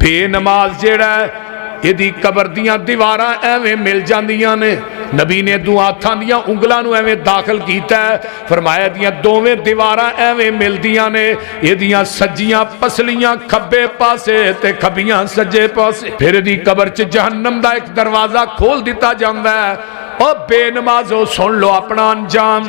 بے نماز جیڑا ہے یہ دی قبر دیاں دیواراں ایویں مل جاندیاں نے. نبی نے دو ہاتھاں دیاں انگلاں نو ایویں داخل کیتا ہے, فرمایا دیاں دوویں دیواراں ایویں ملدیاں نے, یہ دیاں سجیاں پسلیاں کھبے پاسے تے کھبیاں سجے پاسے. پھر دی قبر چ جہنم دا ایک دروازہ کھول دیتا جاندا ہے. او بے نمازو سن لو اپنا انجام.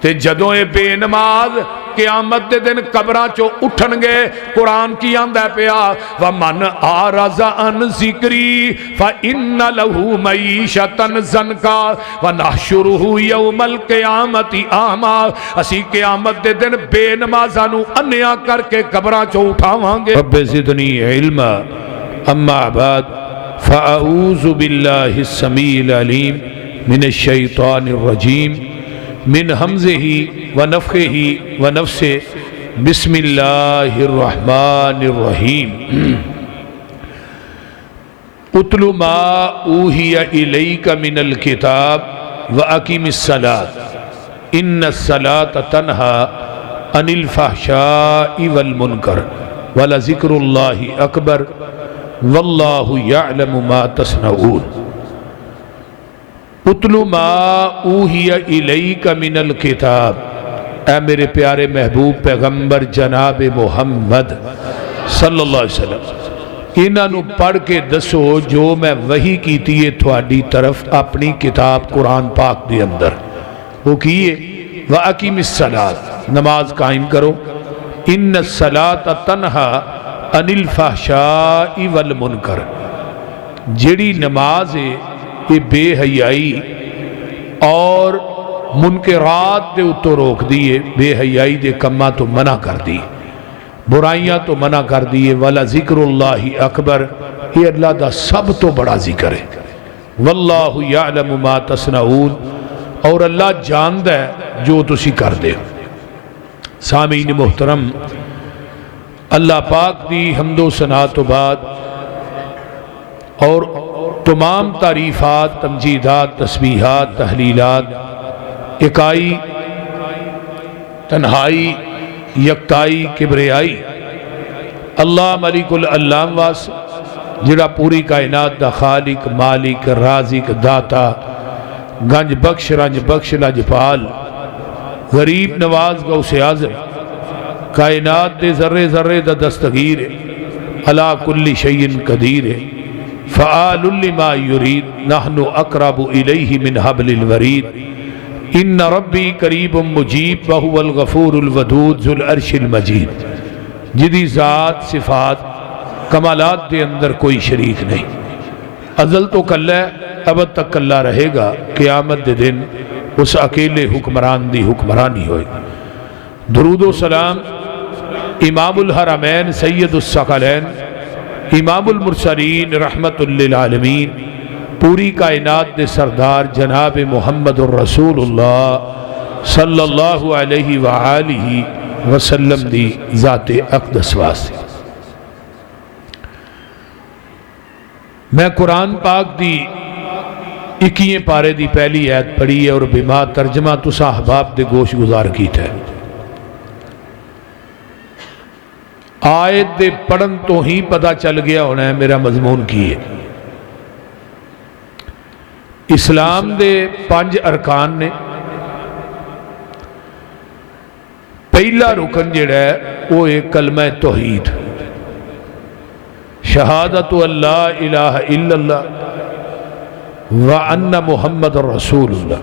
تے جدوں اے بے نماز قیامت دے دن قبراں چو اٹھن گے, قرآن کی آندہ پیا وَمَنْ آرَزَ عَنْ ذِكْرِي فَإِنَّ لَهُ مَعِيشَةً ضَنْكَا وَنَحْشُرُهُ يَوْمَ الْقِيَامَةِ أَعْمَىٰ. اسی قیامت دے دن بے نمازاں نو انیا کر کے قبراں چو اٹھاواں گے. رب زدنی علما. اما بعد فَأَعُوذُ بِاللَّهِ السَّمِيعِ الْعَلِيمِ مِنَ الشَّيْطَانِ الرَّجِيمِ من حمزه ونفخه ونفسه. بسم اللہ الرحمن الرحیم. اتل ما اوحی الیک من الکتاب واقم الصلاۃ ان الصلاۃ تنہی عن الفحشاء والمنکر ولذکر اللہ اکبر واللہ یعلم ما تصنعون. اتلو ما اوحی الیک من الکتاب. اے میرے پیارے محبوب پیغمبر جناب محمد صلی اللہ علیہ وسلم, انہاں نو پڑھ کے دسو جو میں وحی کیتی ہے تھوڑی طرف اپنی کتاب قرآن پاک دے اندر. وہ کیے وَأَقِمِ الصَّلَاةَ, نماز قائم کرو. ان الصَّلَاةَ تَنْہَا عَنِ الْفَحْشَاءِ وَالْمُنْکَرِ. جڑی نماز ہے یہ بے حیائی اور منکرات دے اتو روک دیئے, بے حیائی دے کمہ تو منع کر دی, برائیاں تو منع کر دیئے. والا ذکر اللہ اکبر, یہ اللہ دا سب تو بڑا ذکر ہے. واللہ یعلم ما تصنعون, اور اللہ جاند ہے جو تسی کر دے. سامعین محترم, اللہ پاک دی حمد و ثنا تو بعد اور تمام تعریفات, تمجیدات, تسبیحات, تحلیلات, اکائی, تنہائی, یکتائی, کبریائی اللہ ملک العلام واس جڑا پوری کائنات دا خالق, مالک, رازق, داتا, گنج بخش, رنج بخش, لجپال, غریب نواز, غوث اعظم, کائنات دے ذرے ذرے دا دستگیر ہے, علا کل شیء قدیر ہے, فعال لما یرید, نحن اقرب الیہ من حبل الورید, ان ربی قریب مجیب وہو الغفور الودود ذو العرش المجید. جدی ذات, صفات, کمالات دے اندر کوئی شریک نہیں. ازل تو کلہ ہے, ابد تک کلہ رہے گا. قیامت دے دن اس اکیلے حکمران دی حکمرانی ہوئے. درود و سلام امام الحرمین سید الثقلین امام المرسلین رحمت للعالمین پوری کائنات دے سردار جناب محمد الرسول اللہ صلی اللہ علیہ وآلہ وسلم دی ذات اقدس واسطے. میں قرآن پاک دی 21 پارے دی پہلی آیت پڑھی ہے اور بما ترجمہ تسا احباب دے گوش گزار کیتا ہے. آیت دے پڑھن تو ہی پتہ چل گیا ہونا ہے میرا مضمون کی ہے. اسلام دے 5 ارکان نے. پہلا رکن جڑا ہے وہ ایک کلمہ توحید, شہادت اللہ الہ الا اللہ وَأَنَّ محمد رسول اللہ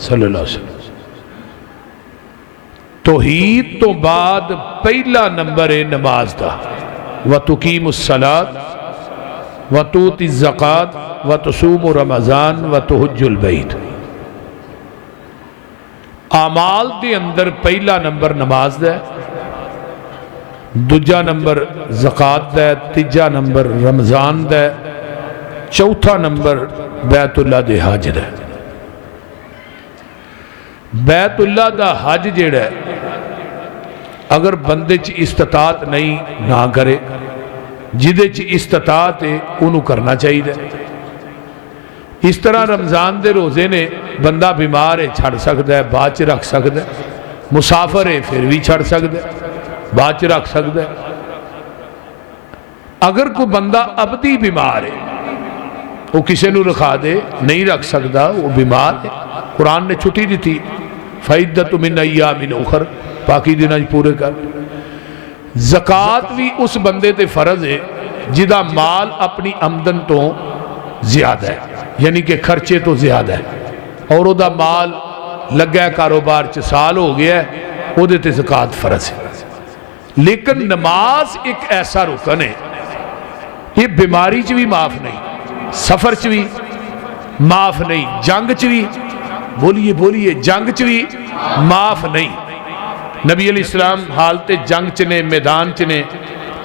صلی اللہ علیہ وسلم. توحید تو بعد پہلا نمبر ہے نماز دا. وَتُقِيمُ الصَّلَاةِ وَتُؤْتِ الزَّكَاةَ وَتُصُومُ رمضان وَتُحِجُّ الْبَيْتَ. اعمال دے اندر پہلا نمبر نماز دا, دوجا نمبر زکوٰۃ دا, تیجا نمبر رمضان دا, چوتھا نمبر بیت اللہ دے حج دا. بیت اللہ دا حج جڑا ہے اگر بندے چ استطاعت نہیں نہ کرے, جدے چ استطاعت ہے انہوں کرنا چاہیے. اس طرح رمضان دے روزے نے بندہ بیمار ہے چھڑ سکتا ہے, بعد چ رکھ سکتا ہے, مسافر ہے پھر بھی چھڑ سکتا ہے, بعد چ رکھ سکتا ہے. اگر کوئی بندہ ابدی بیمار ہے وہ کسی نو رکھا دے نہیں رکھ سکتا وہ بیمار ہے قرآن نے چھٹی دی تھی فَعِدَّةٌ مِّنْ أَيَّامٍ أُخَرَ باقی دنوں پورے کر زکوٰۃ بھی اس بندے تے فرض ہے جدا مال اپنی آمدن تو زیادہ ہے یعنی کہ خرچے تو زیادہ ہے اور دا مال لگا ہے کاروبار سال ہو گیا ہے وہ دیتے زکوٰۃ فرض ہے لیکن نماز ایک ایسا رکن ہے یہ بیماری چ بھی معاف نہیں سفر چ بھی معاف نہیں جنگ چ بھی بولیے جنگ چ بھی معاف نہیں نبی علیہ السلام حالت جنگ چ نے میدان چ نے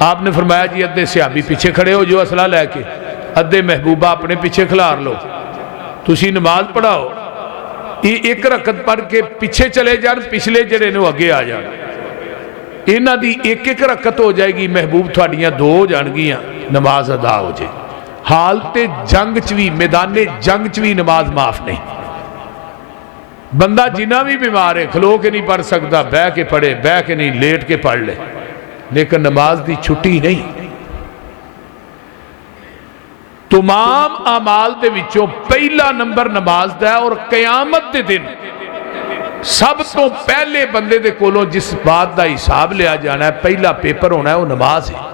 آپ نے فرمایا جی ادھے صحابی پیچھے کھڑے ہو جو اسلحہ لے کے ادھے محبوبہ اپنے پیچھے کھلار لو تسی نماز پڑھاؤ یہ ایک رکعت پڑھ کے پیچھے چلے جان پچھلے جڑے نے اگے آ جان انہاں دی ایک ایک رکعت ہو جائے گی محبوب تھوڑیاں دو ہو جان گیاں نماز ادا ہو جائے حالت جنگ چوی میدان جنگ چوی نماز معاف نہیں بندہ جنہ بھی بیمار ہے کھلو کے نہیں پڑھ سکتا بہ کے پڑھے بہ کے نہیں لیٹ کے پڑھ لے لیکن نماز دی چھٹی نہیں تمام اعمال دے وچوں پہلا نمبر نماز دا ہے اور قیامت دے دن سب تو پہلے بندے دے کولوں جس بات دا حساب لیا جانا ہے پہلا پیپر ہونا ہے وہ نماز ہے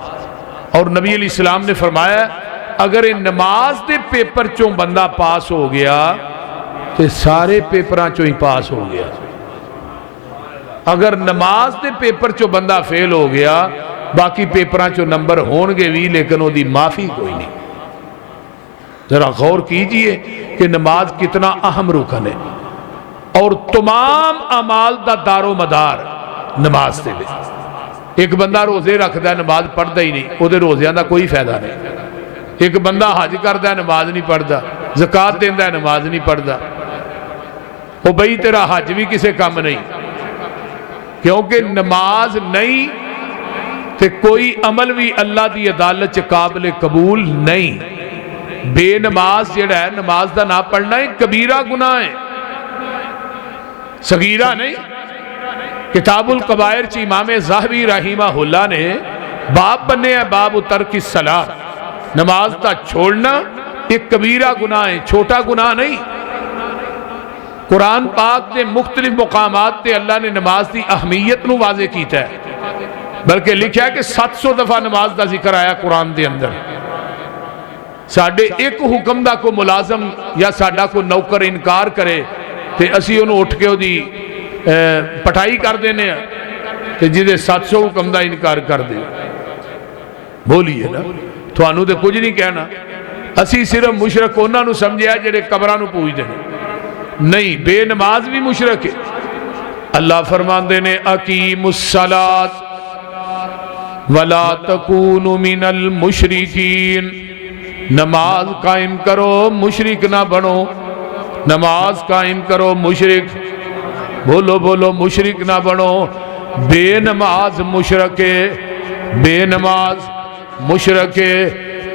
اور نبی علیہ السلام نے فرمایا اگر نماز دے پیپر چوں بندہ پاس ہو گیا تو سارے پیپران چوں ہی پاس ہو گیا اگر نماز دے پیپر چوں بندہ فیل ہو گیا باقی پیپران چوں نمبر ہونگے بھی لیکن وہ دی معافی کوئی نہیں ذرا غور کیجئے کہ نماز کتنا اہم رکن ہے اور تمام اعمال دا دار و مدار نماز دے لئے ایک بندہ روزے رکھدا ہے نماز پڑھدا ہی نہیں وہ دے روزیاں دا کوئی فائدہ نہیں ایک بندہ حج کردا ہے نماز نہیں پڑھدا زکوٰۃ دیندا ہے نماز نہیں پڑھدا وہ بھئی تیرا حج بھی کسے کم نہیں کیونکہ نماز نہیں تے کوئی عمل بھی اللہ دی عدالت قابل قبول نہیں بے نماز جڑا ہے نماز دا نہ پڑھنا ہے کبیرہ گناہ ہے صغیرہ نہیں کتاب القبائر چی امام زاہبی رحمہ اللہ نے باب بننے ہیں باب ترک الصلاۃ نماز دا چھوڑنا ایک کبیرہ گناہ ہے چھوٹا گناہ نہیں قرآن پاک نے مختلف مقامات تے اللہ نے نماز دی اہمیت نو واضح کیتا ہے بلکہ لکھا ہے کہ 700 دفعہ نماز دا ذکر آیا قرآن دے اندر ساڑھے ایک حکم دا کو ملازم یا ساڑھا کو نوکر انکار کرے تے اسی انہوں اٹھ کے دی پٹھائی کر دینے ہیں تے جدے 700 حکم دا انکار کر دے بولیے نا تو انہوں دے کچھ نہیں کہنا اسی صرف مشرک انہوں نے سمجھے جڑے قبرانوں پوچھ دینے نہیں بے نماز بھی مشرک ہے اللہ فرمان دینے اقیم الصلاۃ ولا تکونوا من المشرکین نماز قائم کرو مشرک نہ بنو نماز قائم کرو مشرک بولو مشرک نہ بنو بے نماز مشرک بے نماز مشرک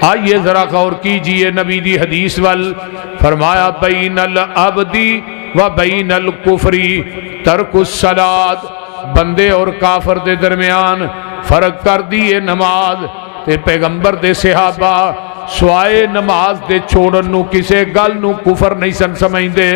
آئیے ذرا غور کیجئے نبی دی حدیث وال فرمایا بین العبدی و بین الکفری ترک الصلاۃ بندے اور کافر دے درمیان فرق کر دیئے نماز تے پیغمبر دے صحابہ سوائے نماز دے چھوڑن نو کسے گل نو کفر نہیں سن سمجھ دے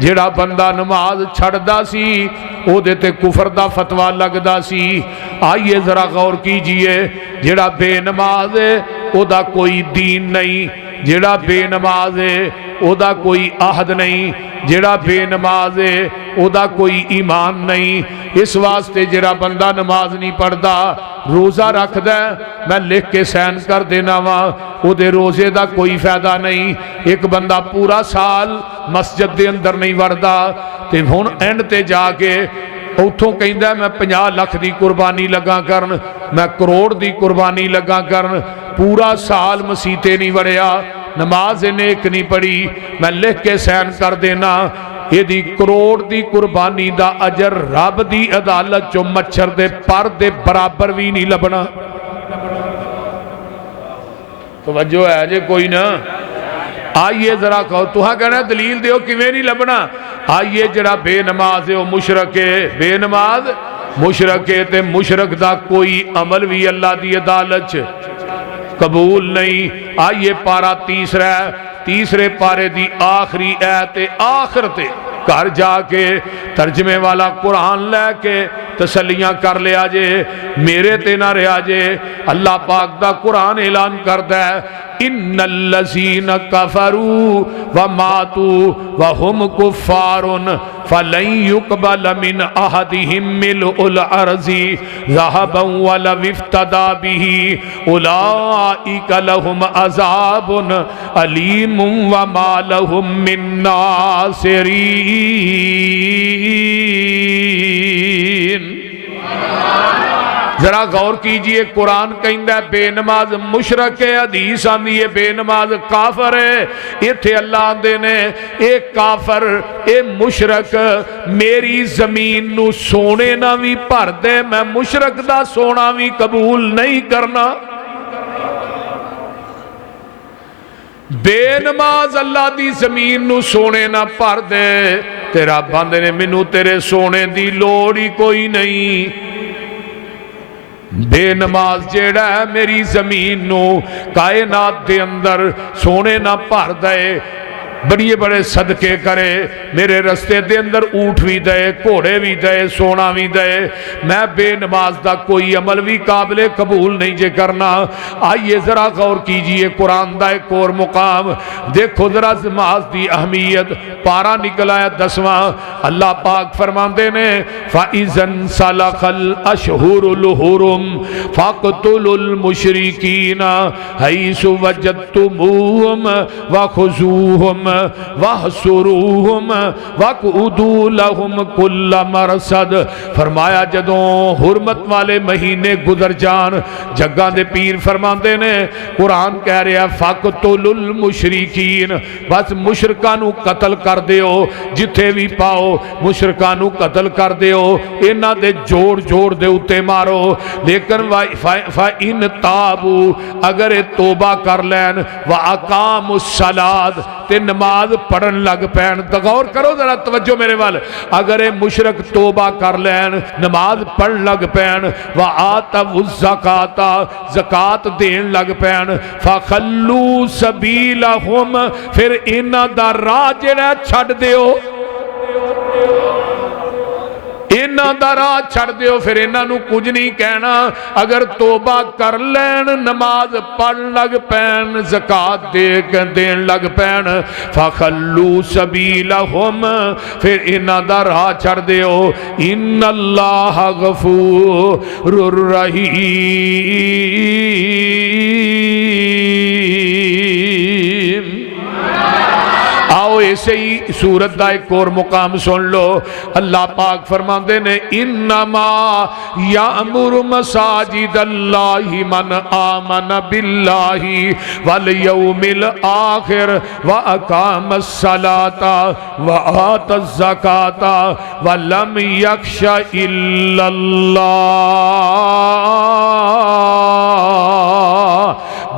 جڑا بندہ نماز چھڑ دا سی او دیتے کفر دا فتوہ لگ دا سی آئیے ذرا غور کیجئے جڑا بے نماز ہے او دا کوئی دین نہیں جڑا بے نماز ہے او دا کوئی عہد نہیں جڑا بے نماز ہے او دا کوئی ایمان نہیں اس واسطے جڑا بندہ نماز نہیں پڑھدا روزہ رکھ دے میں لکھ کے سین کر دینا وہاں او دے روزے دا کوئی فائدہ نہیں ایک بندہ پورا سال مسجد دے اندر نہیں وردہ تے ہون اینڈ تے جا کے اتھوں کہندہ ہے میں 50 لاکھ دی قربانی لگا کرن میں کروڑ دی قربانی لگا کرن پورا سال مسیتے نہیں وڑیا نماز نیک نہیں پڑھی میں لکھ کے سین کر دینا یہ دی کروڑ دی قربانی دا اجر رب دی عدالت چو مچھر دے پر دے برابر بھی نہیں لبنا توجہ ہے جے کوئی نا آئیے ذرا کہو تو ہاں کہنا دلیل دیو کیویں نہیں لبنا آئیے جڑا بے نماز ہے وہ مشرک ہے بے نماز مشرک ہے تے مشرک دا کوئی عمل بھی اللہ دی عدالت قبول نہیں۔ آئیے پارا تیسرا ہے، تیسرے پارے دی آخری ایت آخر تے گھر جا کے ترجمے والا قرآن لے کے تسلیاں کر لیا جے، میرے تے نہ رہا جے۔ اللہ پاک دا قرآن اعلان کردا ہے ان الذین کفروا وماتوا وهم کفار فلن يقبل من احدهم ملء الارض ذهبا ولو افتدى به اولئک لهم عذاب علیم وما لهم من ناصرین۔ ذرا غور کیجئے، قرآن کہندا ہے بے نماز مشرک ہے، حدیث آندی ہے بے نماز کافر ہے۔ ایتھے اللہ آندے نے اے کافر اے مشرک میری زمین نو سونے نہ بھی بھر دے، میں مشرک دا سونا بھی قبول نہیں کرنا۔ بے نماز اللہ دی زمین نو سونے نہ بھر دے، تیرا بندے نے مینوں تیرے سونے دی لوڑ ہی کوئی نہیں۔ بے نماز جیڑا ہے میری زمین نو کائنات دے اندر سونے نہ بھر دے، بڑے بڑے صدقے کرے، میرے رستے دے اندر اونٹ بھی دے، گھوڑے بھی دے، سونا بھی دے، میں بے نماز دا کوئی عمل بھی قابل قبول نہیں جے کرنا۔ آئیے ذرا غور کیجئے قرآن دا ایک اور مقام دیکھو ذرا نماز دی اہمیت، پارا نکل آیا 10واں، اللہ پاک فرماندے نے فَإِذَا انْسَلَخَ الْأَشْهُرُ الْحُرُمُ فَاقْتُلُوا الْمُشْرِكِينَ حَيْثُ وَجَدتُّمُوهُمْ وَخُذُوهُمْ وَاحْصُرُوهُمْ وَاقْعُدُوا لَهُمْ كُلَّ مَرْصَدٍ۔ فرمایا جدوں حرمت والے مہینے گزر جان، جگہ دے پیر فرماندے نے قرآن کہہ رہا فَاقْتُلُوا الْمُشْرِكِينَ، بس مشرکاں نو قتل کر دیو، جتھے بھی پاؤ مشرکاں نو قتل کر دیو، انہاں دے جوڑ جوڑ دے اتے مارو، لیکن فَإِن تَابُوا اگر توبہ کر لین وَأَقَامُوا الصَّلَاةَ تے نماز پڑھن لگ پین۔ غور کرو ذرا توجہ میرے وال، اگر مشرک توبہ کر لین نماز پڑھ لگ پین وَآتَوُا الزَّكَاةَ زکات دین لگ پین فَخَلُّوا سَبِيلَهُمْ پھر انہاں دا راہ جڑا چھڑ دیو، انہاں دا راہ چھڑ دیو، پھر انہاں نو کچھ نہیں کہنا۔ اگر توبہ کر لین نماز پڑھ لگ پین زکات دین لگ پین فَخَلُّوا سَبِيلَهُمْ پھر انہاں دا راہ چھڑ دیو۔ ان اللہ غفور الرحیم۔ آؤ ایسے ہی سورت دا ایک اور مقام سن لو، اللہ پاک فرماندے نے انما یامر مساجد اللہ من آمن باللہ والیوم الآخر واقام الصلاة وآت الزکاة ولم یخش الا اللہ۔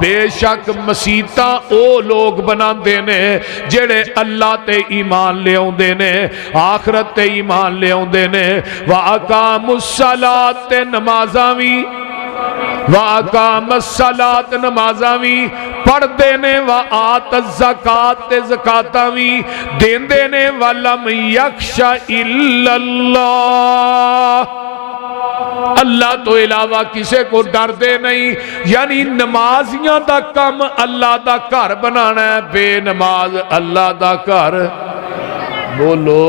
بے شک مسیتاں او لوگ بنا دینے جڑے اللہ تے ایمان لے آن دینے، آخرت تے ایمان لے آن دینے، وَأَقَامُ الصَّلَاةَ تے نمازاوی، وَأَقَامَ الصَّلَاةَ نمازاوی پڑھ دینے، وَآتَ الزَّكَاةَ تے زکاتاوی دین دینے، وَلَمْ يَخْشَ إِلَّا اللَّهِ اللہ تو علاوہ کسے کو ڈر دے نہیں، یعنی نمازیاں دا کم اللہ دا گھر بنانا ہے، بے نماز اللہ دا گھر بولو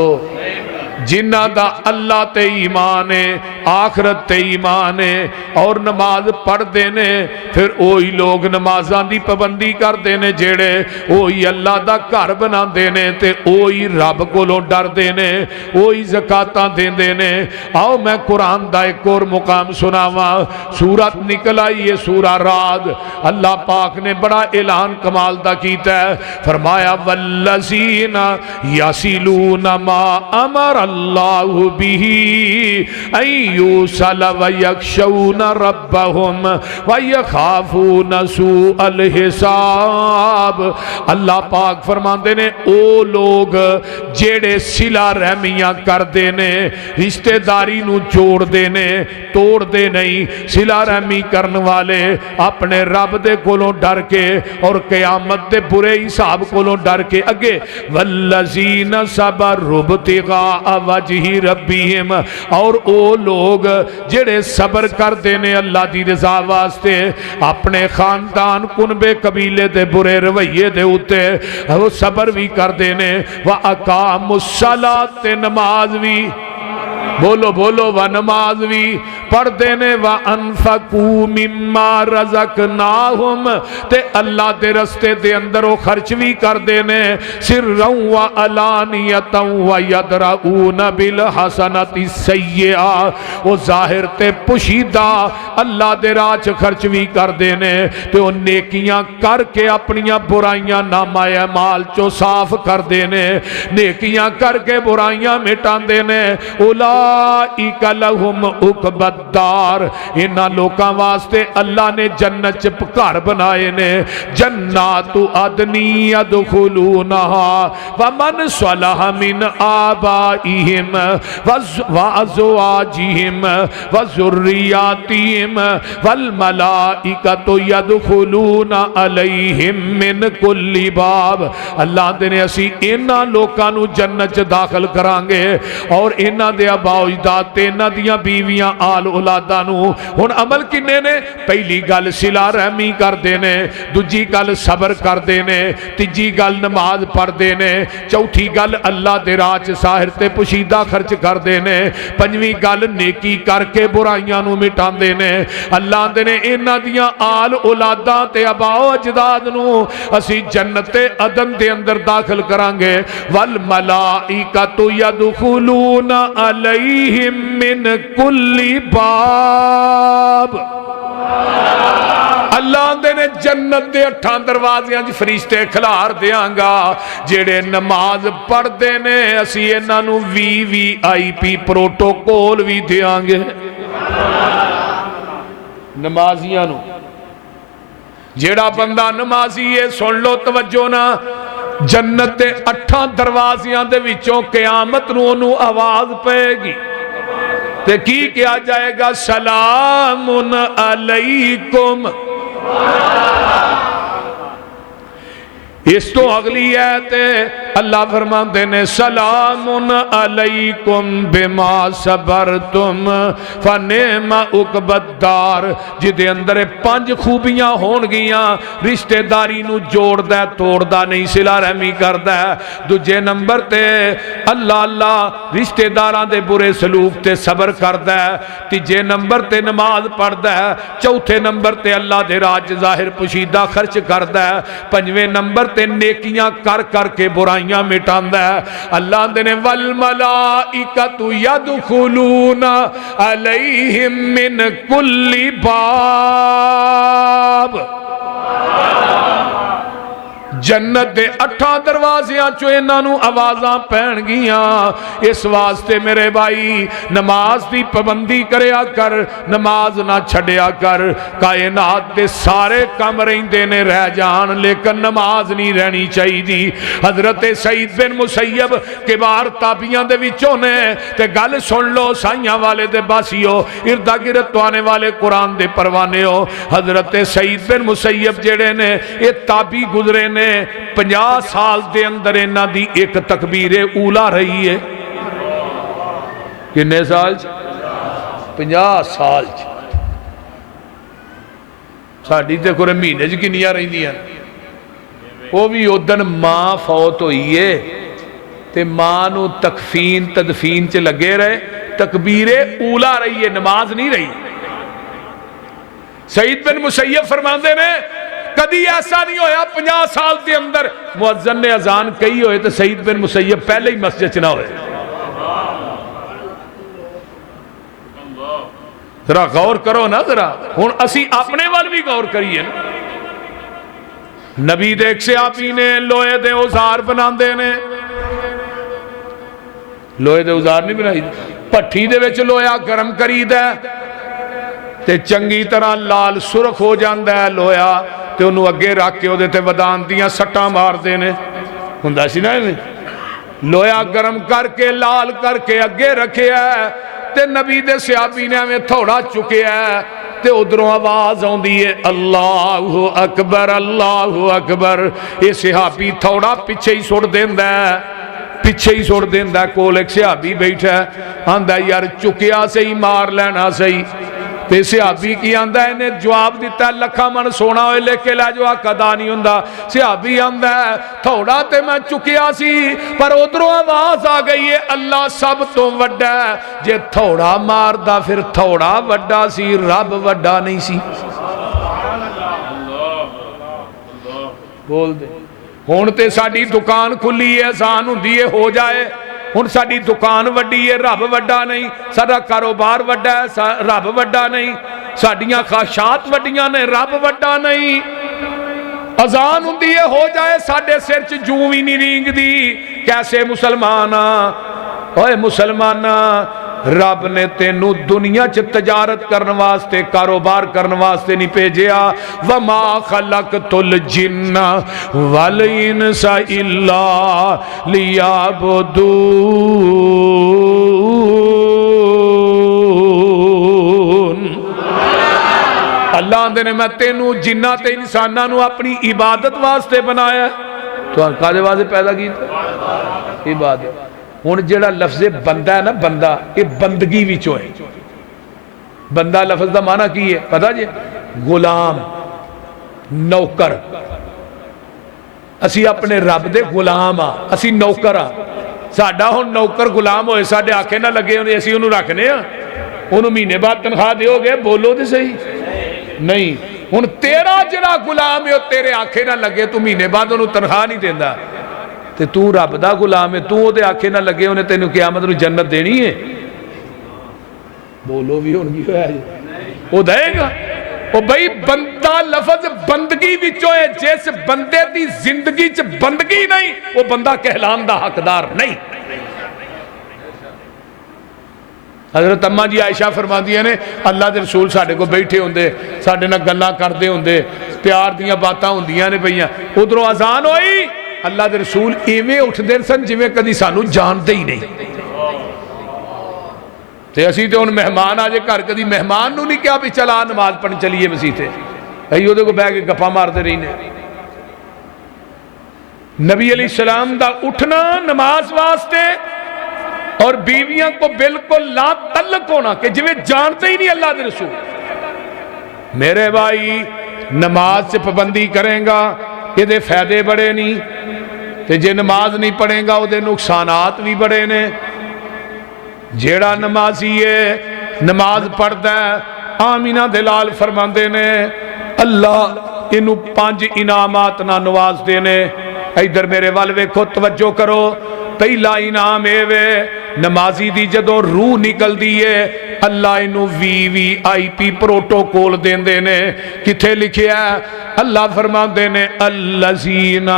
جنہ دا اللہ تے ایمان ہے، آخرت تے ایمان ہے اور نماز پڑھ دینے، پھر اوہی لوگ نمازاں دی پابندی کر دینے جیڑے اوہی اللہ دا گھر بنا دینے تے اوہی رب کولوں ڈر دینے، اوہی زکاتاں دین دینے۔ آؤ میں قرآن دا ایک اور مقام سناواں، سورت نکل آئی ہے سورہ رعد، اللہ پاک نے بڑا اعلان کمال دا کیتا ہے، فرمایا والذین یصلون ما امر اللہ بھی ان یوصل ویخشون ربهم ویخافون سوء الحساب۔ اللہ پاک فرماندے نے او لوگ جیڑے صلہ رحمیاں کر دینے، رشتہ داری نو جوڑ دینے، توڑ دے نہیں، صلہ رحمی کرن والے اپنے رب دے کولوں ڈر کے اور قیامت دے برے حساب کولوں ڈر کے اگے والذین صبروا ابتغاء وجہ ربہم، اور او لوگ جڑے صبر کر دینے اللہ دی رضا واسطے اپنے خاندان کنبے قبیلے دے برے رویے دے اتے وہ صبر بھی کر دینے، وَأَقَامُوا الصَّلَاةَ نماز بھی بولو بولو و نماز بھی پڑھ دینے وَأَنفَقُوا مِمَّا رَزَقْنَاهُمْ تے اللہ دے رستے دے اندر وہ خرچ بھی کر دینے سِرًّا وَعَلَانِيَةً وَيَدْرَؤُونَ بِالْحَسَنَةِ السَّيِّئَةِ وہ ظاہر تے پشیدہ اللہ دے راج خرچ بھی کر دینے تے وہ نیکیاں کر کے اپنیاں برائیاں نامہ اعمال چو صاف کر دینے، نیکیاں کر کے برائیاں مٹان دینے۔ اولئک لہم عقبی الدار، انہاں لوکاں واسطے اللہ نے جنت چ گھر بنائے نے، جنات عدن يدخلونها ومن صلح من آبائهم وازواجهم وذرياتهم والملائکۃ يدخلون علیہم من کل باب۔ اللہ دے نے اسی انہاں لوکاں نو جنت چ داخل کرانگے اور انہاں دے آباء و اجداد تے انہاں دیاں بیویاں آل اولاداں نو ہن عمل کنے نے؟ پہلی گل صلہ رحمی کر دینے، دوجی گل صبر کر دینے، تیجی گل نماز پڑھ دینے، چوتھی گل اللہ دے راہ چ ظاہر تے پوشیدہ خرچ کر دینے، پنجویں گل نیکی کر کے برائیاں نو مٹان دینے۔ اللہ دے نے انہاں دیاں آل اولاداں تے آباء و اجداد نو اسی جنت عدن دے اندر داخل کرانگے، والملائکۃ یدخلون علیہم من کل باب۔ اللہ دے نے جنت دے 8 دروازیاں جی فرشتے کھلار دیاں گا جیڑے نماز پڑھ دینے اسی انہاں نو VVIP پروٹوکول بھی دیاں گے نمازیاں نو۔ جیڑا بندہ نمازی ہے سن لو توجہ نا، جنت دے 8 دروازیاں دے وچوں قیامت نو انہوں آواز پائے گی تے کی کیا جائے گا؟ سلام علیکم۔ اس تو اگلی ہے اللہ فرماندے نے سلام علیکم بما صبرتم فنعم عقبی الدار، جدے اندر 5 خوبیاں ہون گیاں، رشتہ داری نو جوڑ دے توڑ دا نہیں، صلہ رحمی کر دے، دوجے نمبر تے اللہ اللہ رشتہ داران دے برے سلوک تے صبر کر دے، تیجے نمبر تے نماز پڑھ دے، چوتھے نمبر تے اللہ دے راج ظاہر پوشیدہ خرچ کر دے، پنجویں نمبر تے نیکیاں کر کر کے برائیاں مٹاندا ہے۔ اللہ دے نے والملائکۃ یدخلون علیہم من کل باب۔ جنت دے 8 دروازیاں چو انہاں نو آوازاں پہن گیاں۔ اس واسطے میرے بھائی نماز دی پابندی کریا کر، نماز نہ چھڑیا کر، کائنات دے سارے کم رہندے نے رہ جان لیکن نماز نہیں رہنی چاہی دی۔ حضرت سعید بن مسیب کبار تابعیاں دے وچوں نے تے گل سن لو سائیاں والے دے باسیو، اردا گرد تو آنے والے قرآن دے پروانے ہو۔ حضرت سعید بن مسیب جڑے نے یہ تابعی گزرے نے 50 سال دے اندر انہاں دی ایک تکبیر اولا رہی ہے۔ کنے سال؟ 50 سال۔ ساڑھی تے کوئی مہینے جی کنیاں رہی دیا، وہ بھی ادن ماں فوت ہوئی ہے تے ماں نو تکفین تدفین چ لگے رہے، تکبیر اولا رہی ہے، نماز نہیں رہی۔ سعید بن مسیب فرماندے نے کدی ایسا نہیں ہویا 50 سال دے اندر مؤذن نے اذان کہی ہوئے تو سعید بن مسیب پہلے ہی مسجد چ نہ ہوئے۔ ذرا غور کرو نا، ذرا ہن اسی اپنے وال بھی غور کریے نا۔ نبی دیکھ سے آپ ہی نے لوہے دے اوزار بناندے نے، لوہے دے اوزار نہیں بنائی پٹھی دے وچ لویا گرم کریدا تے چنگی طرح لال سرخ ہو جاندا ہے لویا تے انہوں اگے رکھ کے تے ودان دیاں سٹاں مار دینے ہوندا سی نا لویا گرم کر کے لال کر کے اگے رکھے ہے تے نبی دے صحابی نے ہمیں تھوڑا چکے ہے تے ادھروں آواز آن دیئے اللہ اکبر یہ صحابی تھوڑا پیچھے ہی سوڑ دیندہ ہے کول ایک صحابی بیٹھا ہے آندہ یار چکیا سے ہی مار لینا سہی تے صحابی کی آندہ ہے انہیں جواب دیتا ہے لکھا من سونا ہوئے لے کے لے جو آقا نہیں ہوندہ صحابی آندہ ہے تھوڑا تے میں چکیا سی پر ادھروں آواز آ گئی ہے اللہ سب تو وڈا ہے جے تھوڑا مار دا پھر تھوڑا وڈا سی رب وڈا نہیں سی بول دے ہون تے ساڑی دکان کھلی ہے احسان ہوندی ہے ہو جائے ہن ساڑی دکان وڈی ہے رب وڈا نہیں ساڑا کاروبار وڈا ہے رب وڈا نہیں ساڑیاں خواہشات وڈیاں نے رب وڈا نہیں اذان ہوندی ہے ہو جائے ساڑے سر چ جوں وی نہیں رینگ دی کیسے مسلمانا اوے مسلمانا رب نے تینو دنیا چ تجارت کرن واسطے کاروبار کرن واسطے نہیں بھیجیا وما خلقت الجن والانس الا لیعبدون اللہ آندے نے میں تینو جنہ تے انسانہ نو اپنی عبادت واسطے بنایا تو کالے واضح پیدا کی تھا عبادت ہون جڑا لفظ بندہ ہے نا بندہ یہ بندگی وچوں ہے بندہ لفظ دا معنی کی ہے پتہ جی غلام نوکر اسی اپنے رب دے غلام ہاں اسی نوکر ہاں ساڈا ہن نوکر غلام ہوئے ساڈے آنکھیں نہ لگے ہونے اسی انہوں رکھنے ہاں انہوں مہینے بعد تنخواہ دیو گے بولو دے صحیح نہیں ہن تیرا جڑا غلام ہے تیرے آنکھیں نہ لگے تو مہینے بعد انہوں تنخواہ نہیں دیندہ تے تو رب دا غلام ہے تو دے آنکھیں نہ لگے انہیں تینوں قیامت نو جنت دینی ہے بولو بھی ان کی ہویا ہے وہ دے گا وہ بھئی بندہ لفظ بندگی وچوں ہے جیسے بندے دی زندگی چ بندگی نہیں وہ بندہ کہلان دا حقدار نہیں حضرت اماں جی عائشہ فرما دیا نے اللہ دے رسول ساڑھے کو بیٹھے ہوندے ساڑھے نہ گلہ کردے ہوندے پیار دیاں باتاں ہوندیاں نے بھئیاں ادھروں آزان ہوئی اللہ دے رسول ایویں اٹھ دیر سن جویں کدی سانو جانتے ہی نہیں تے اسی تے ان مہمان آجے گھر کدی مہمان نو نہیں کیا بھی چلا نماز پڑھن چلیے مسیح تے ایو دے کو بہ کے گپا مار دے رہی نے نبی علیہ السلام دا اٹھنا نماز واسطے اور بیویاں کو بالکل لا تعلق ہونا کہ جویں جانتے ہی نہیں اللہ دے رسول میرے بھائی نماز سے پابندی کریں گا یہ دے فائدے بڑے نہیں تے جے نماز نہیں پڑھیں گا وہ دے نقصانات بھی بڑے نے جیڑا نمازی ہے نماز پڑھتا ہے آمینہ دلال فرماندے نے اللہ انہوں 5 انعامات نہ نواز دینے ادھر میرے والوے کو توجہ کرو پہلا انعام اے نمازی دی جدوں روح نکل دیئے اللہ انہوں وی آئی پی پروٹوکول دین دینے کتھے لکھے ہے اللہ فرمان دینے الذین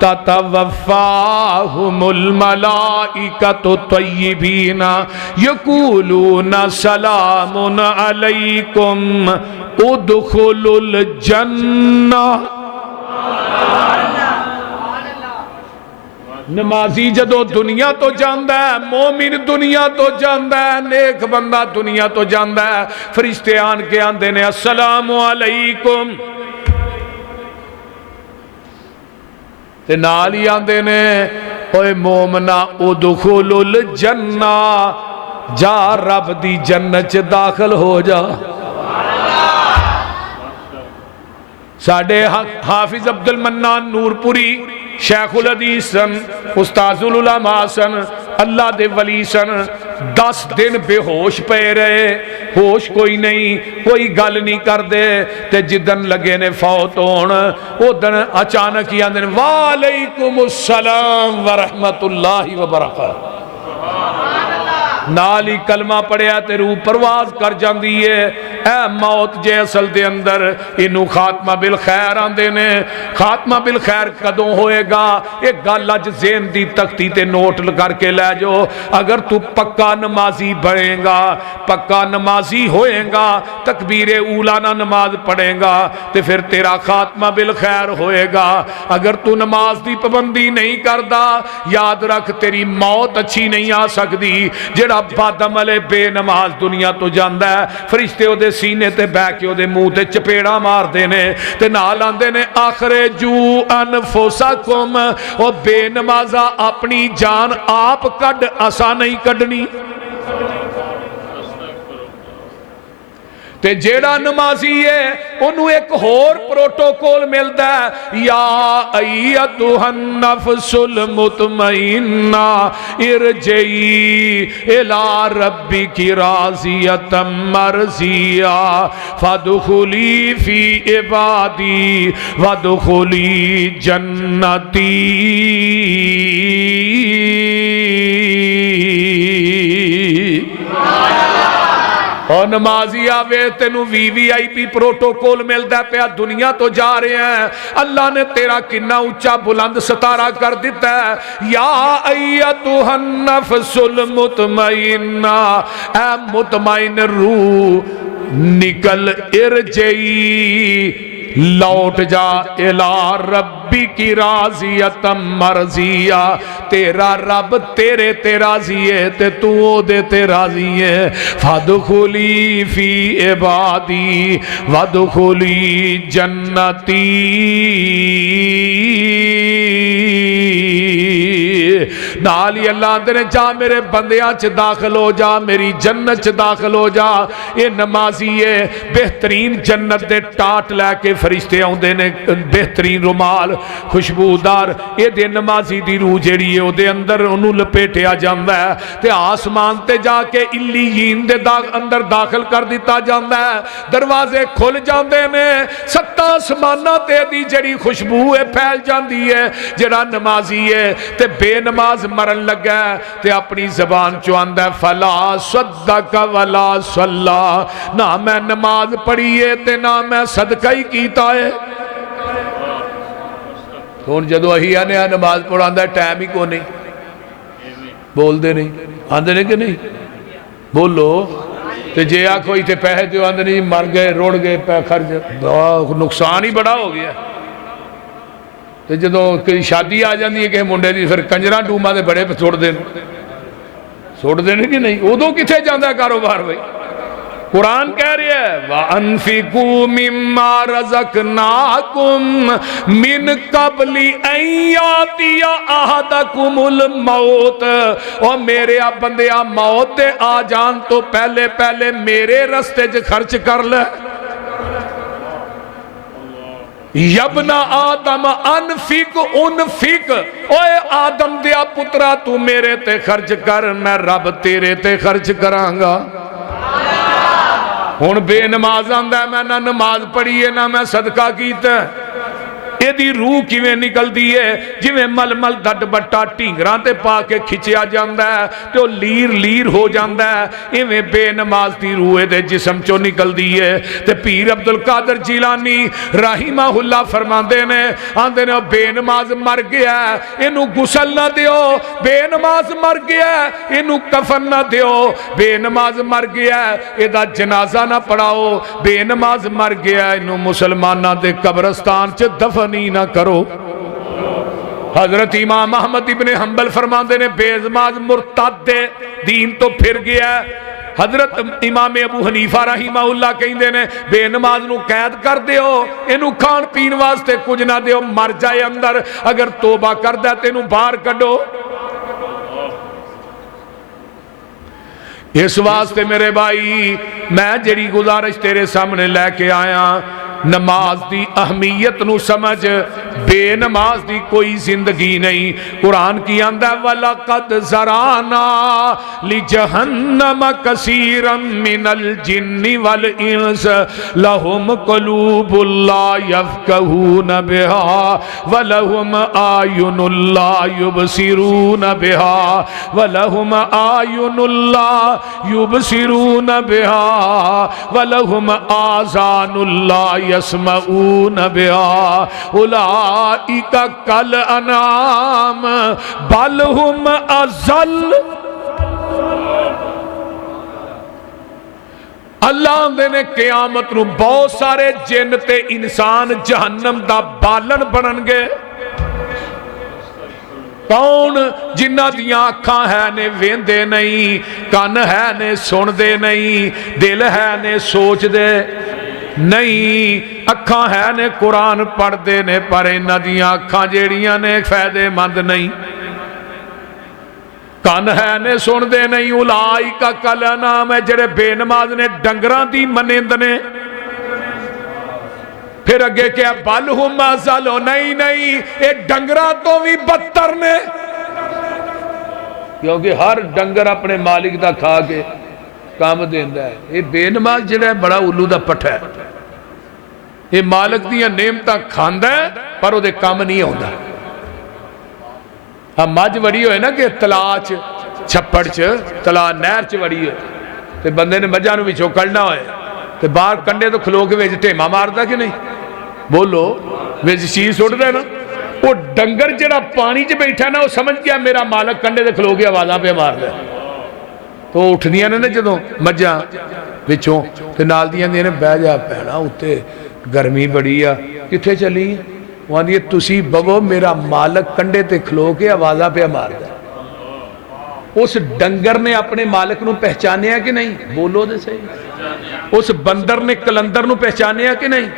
تتوفاہم الملائکۃ طیبین یقولون سلام علیکم ادخلوا الجنہ نمازی جدو دنیا تو جاندہ ہے مومن دنیا تو جاندہ ہے نیک بندہ دنیا تو جاندہ ہے فرشتے آن کے آندے نے السلام علیکم تے نالی آندے نے اوے مومنہ ادخل الجنہ جا رب دی جنت داخل ہو جا ساڑھے حافظ عبد المنان نور پوری شیخ الحدیث سن استاذ العلماء سن اللہ دے ولی سن 10 دن بے ہوش پہ رہے ہوش کوئی نہیں کوئی گل نہیں کر دے تے جدن لگے نے فوت ہون او دن اچانک ہی آندے وعلیکم السلام ورحمت اللہ وبرکاتہ نالی کلمہ پڑھیا تے روح پرواز کر جاندی ہے اے موت جے اصل دے اندر انہوں خاتمہ بالخیر آندے نے. خاتمہ بالخیر کدوں ہوئے گا؟ ایک گل اج ذہن دی تختی تے نوٹ کر کے لے جو. اگر تو پکا نمازی بڑھے گا، پکا نمازی ہوئے گا، تکبیر اولا نہ نماز پڑھے گا تے پھر تیرا خاتمہ بالخیر ہوئے گا. اگر تو نماز دی پابندی نہیں کردا، یاد رکھ تیری موت اچھی نہیں آ سکتی. جڑا بد عمل بے نماز دنیا تو جاندا ہے، فرشتے او دے سینے تے بہ کے او دے منہ تے چپیڑا مار دے نے تے نال آندے نے اخرجو انفسکم، او بے نمازا اپنی جان آپ کڈ، اسا نہیں کڈنی. تے جیڑا نمازی ہے انہوں ایک اور پروٹوکول ملتا ہے، یا ایتھا النفس المطمئنہ ارجعی الی ربک راضیۃ مرضیہ فادخلی فی عبادی وادخلی جنتی. اور نمازی آوے تینوں وی آئی پی پروٹوکول ملتا پیا، دنیا تو جا رہے ہیں. اللہ نے تیرا کنا اونچا بلند ستارہ کر دیتا ہے. یا ایتھا النفس المطمئنہ، اے مطمئن روح نکل، ارجعی لوٹ جا، الی ربی کی راضیۃ مرضیہ، تیرا رب تیرے تے راضی ہے تے تو او دے تے راضی ہے. فادخلی فی عبادی وادخلی جنتی. نالی اللہ اندر جا میرے بندیاں چ داخل ہو جا، میری جنت چ داخل ہو جا. اے نمازی ہے بہترین جنت دے ٹاٹ لے کے فرشتے آندے نے، بہترین رومال خوشبودار. اے دے نمازی دی روح جیڑی ہے او دے اندر انہوں لپیٹیا جاندا ہے تے آسمان تے جا کے علیین دے اندر داخل کر دیتا جاندا ہے. دروازے کھل جاندے نے، 7 آسماناں تے دی جڑی خوشبو ہے پھیل جاندی ہے. جڑا نمازی ہے تے بے نماز مرن لگا تے اپنی زبان چواندا ہے فلا صدق ولا صلی، نہ میں نماز پڑھیے تے نہ میں صدقہ ہی کیتا ہے. تو جدو اہی آنے نماز پڑھاندہ ہے ٹائم ہی کو نہیں، بول دے نہیں، آندے نہیں کہ نہیں بولو. تے جے آکھو ہی تے پہے جو آندے نہیں، مر گئے روڑ گئے پہ خرج، نقصان ہی بڑا ہو گیا. تے جدو کوئی شادی آ جاندی ہے کہ منڈے دی پھر کنجراں ڈوما دے بڑے پہ چھوڑ دینے کہ نہیں، ادو کتھے جاندہ ہے کاروبار بھائی. قرآن کہہ رہی ہے وَأَنفِقُوا مِمَّا رَزَقْنَاكُمْ مِنْ قَبْلِ أَنْ يَأْتِيَ أَحَدَكُمُ الْمَوْتُ. اور میرے بندیا موت دے آ جان تو پہلے پہلے میرے رستے جو خرچ کر لے. یبن آدم انفق انفق، اوے آدم دیا پترا تو میرے تے خرچ کر، میں رب تیرے تے خرچ کرانگا. ہون بے نماز آندہ ہے میں نہ نماز پڑھی ہے نہ میں صدقہ کیتا ہے. یہ دی روح کیویں نکل دی ہے جویں مل مل ڈڈ بٹا ٹینگران تے پا کے کھچیا جاندہ ہے تو لیر لیر ہو جاندہ ہے. ایویں بے نماز دی روح دے جسم چو نکل دی ہے. تے پیر عبدالقادر جیلانی رحمہ اللہ فرماندے نے، آندے نے بے نماز مر گیا ہے انہوں غسل نہ دیو، بے نماز مر گیا ہے انہوں کفن نہ دیو، بے نماز مر گیا ہے ادا جنازہ نہ پڑھاؤ، بے نماز مر گیا ہے انہوں مسلمانہ دے قبرستان چے دفن ہی نہ کرو. حضرت امام احمد ابن حنبل فرماندے نے بے نماز مرتد دین تو پھر گیا ہے. حضرت امام ابو حنیفہ رحمہ اللہ کہندے نے بے نماز نو قید کر دیو، انہوں کھان پین واسطے کچھ نہ دیو، مر جائے اندر، اگر توبہ کر دے تے انہوں باہر کڈو. اس واسطے میرے بھائی میں جڑی گزارش تیرے سامنے لے کے آیا، نماز دی اہمیت نو سمجھ، بے نماز دی کوئی زندگی نہیں۔ قرآن کی آندہ وَلَقَدْ زَرَعْنَا لِجَهَنَّمَ كَثِيرًا مِّنَ الْجِنِّ وَالْإِنسِ لَهُمْ قُلُوبٌ لَّا يَفْقَهُونَ بِهَا وَلَهُمْ أَعْيُنٌ لَّا يُبْصِرُونَ بِهَا وَلَهُمْ أَعْيُنٌ لَّا يُبْصِرُونَ بِهَا وَلَهُمْ آذَانٌ لَّا يسمعون بها اولئک کالانعام بل هم اضل۔ اللہ آندے نے قیامت نو بہت سارے جن تے انسان جہنم دا بالن بنن گے۔ کون؟ جنہ دیاں اکھاں ہے نے ویندے نہیں، کان ہے نے سن دے نہیں، دل ہے نے سوچ دے نہیں، اکھاں ہے نے قرآن پڑھ دے نے، پر انہاں دیاں اکھاں جیڑیاں نے فائدے مند نہیں، کان ہے نے سن دے نہیں۔ اولئک کالانعام ہے جڑے بے نماز نے، ڈنگراں دی منند نے۔ پھر اگے کیا بل ہم اضل، نہیں اے ڈنگراں تو بھی بدتر نے، کیونکہ ہر ڈنگر اپنے مالک دا کھا کے کام دیندا ہے۔ یہ بے نماز جڑا ہے بڑا الو دا پٹھا ہے، یہ مالک دیاں نعمتاں کھاندا ہے پر وہ دے کام نہیں ہوندا۔ ہاں مجھ وڑی ہوئے نا کہ تلاہ چھپڑ تلاہ نہر چ وڑی ہوئے تے بندے نے مجھاں نو وچوں کڈنا ہوئے تے باہر کنڈے تو کھلو کے وچ ٹھیما ماردا کہ نہیں؟ بولو وچ چیز سٹ دے نا۔ وہ ڈنگر جڑا پانی چ بیٹھا نا وہ سمجھ گیا میرا مالک کنڈے تے کھلو کے آوازاں پہ مار دے، تو اٹھ دیاں نے جدوں مجھاں وچوں تے نال دیاں نے بہ جا پینا اتے گرمی بڑی آ، کتھے چلی؟ وہاں دیئے تسی بگو میرا مالک کنڈے تے کھلو کے آوازاں پہ مار دے۔ اس ڈنگر نے اپنے مالک نو پہچانے ہیں کہ نہیں؟ بولو دے صحیح۔ اس بندر نے کلندر نو پہچانے ہیں کہ نہیں؟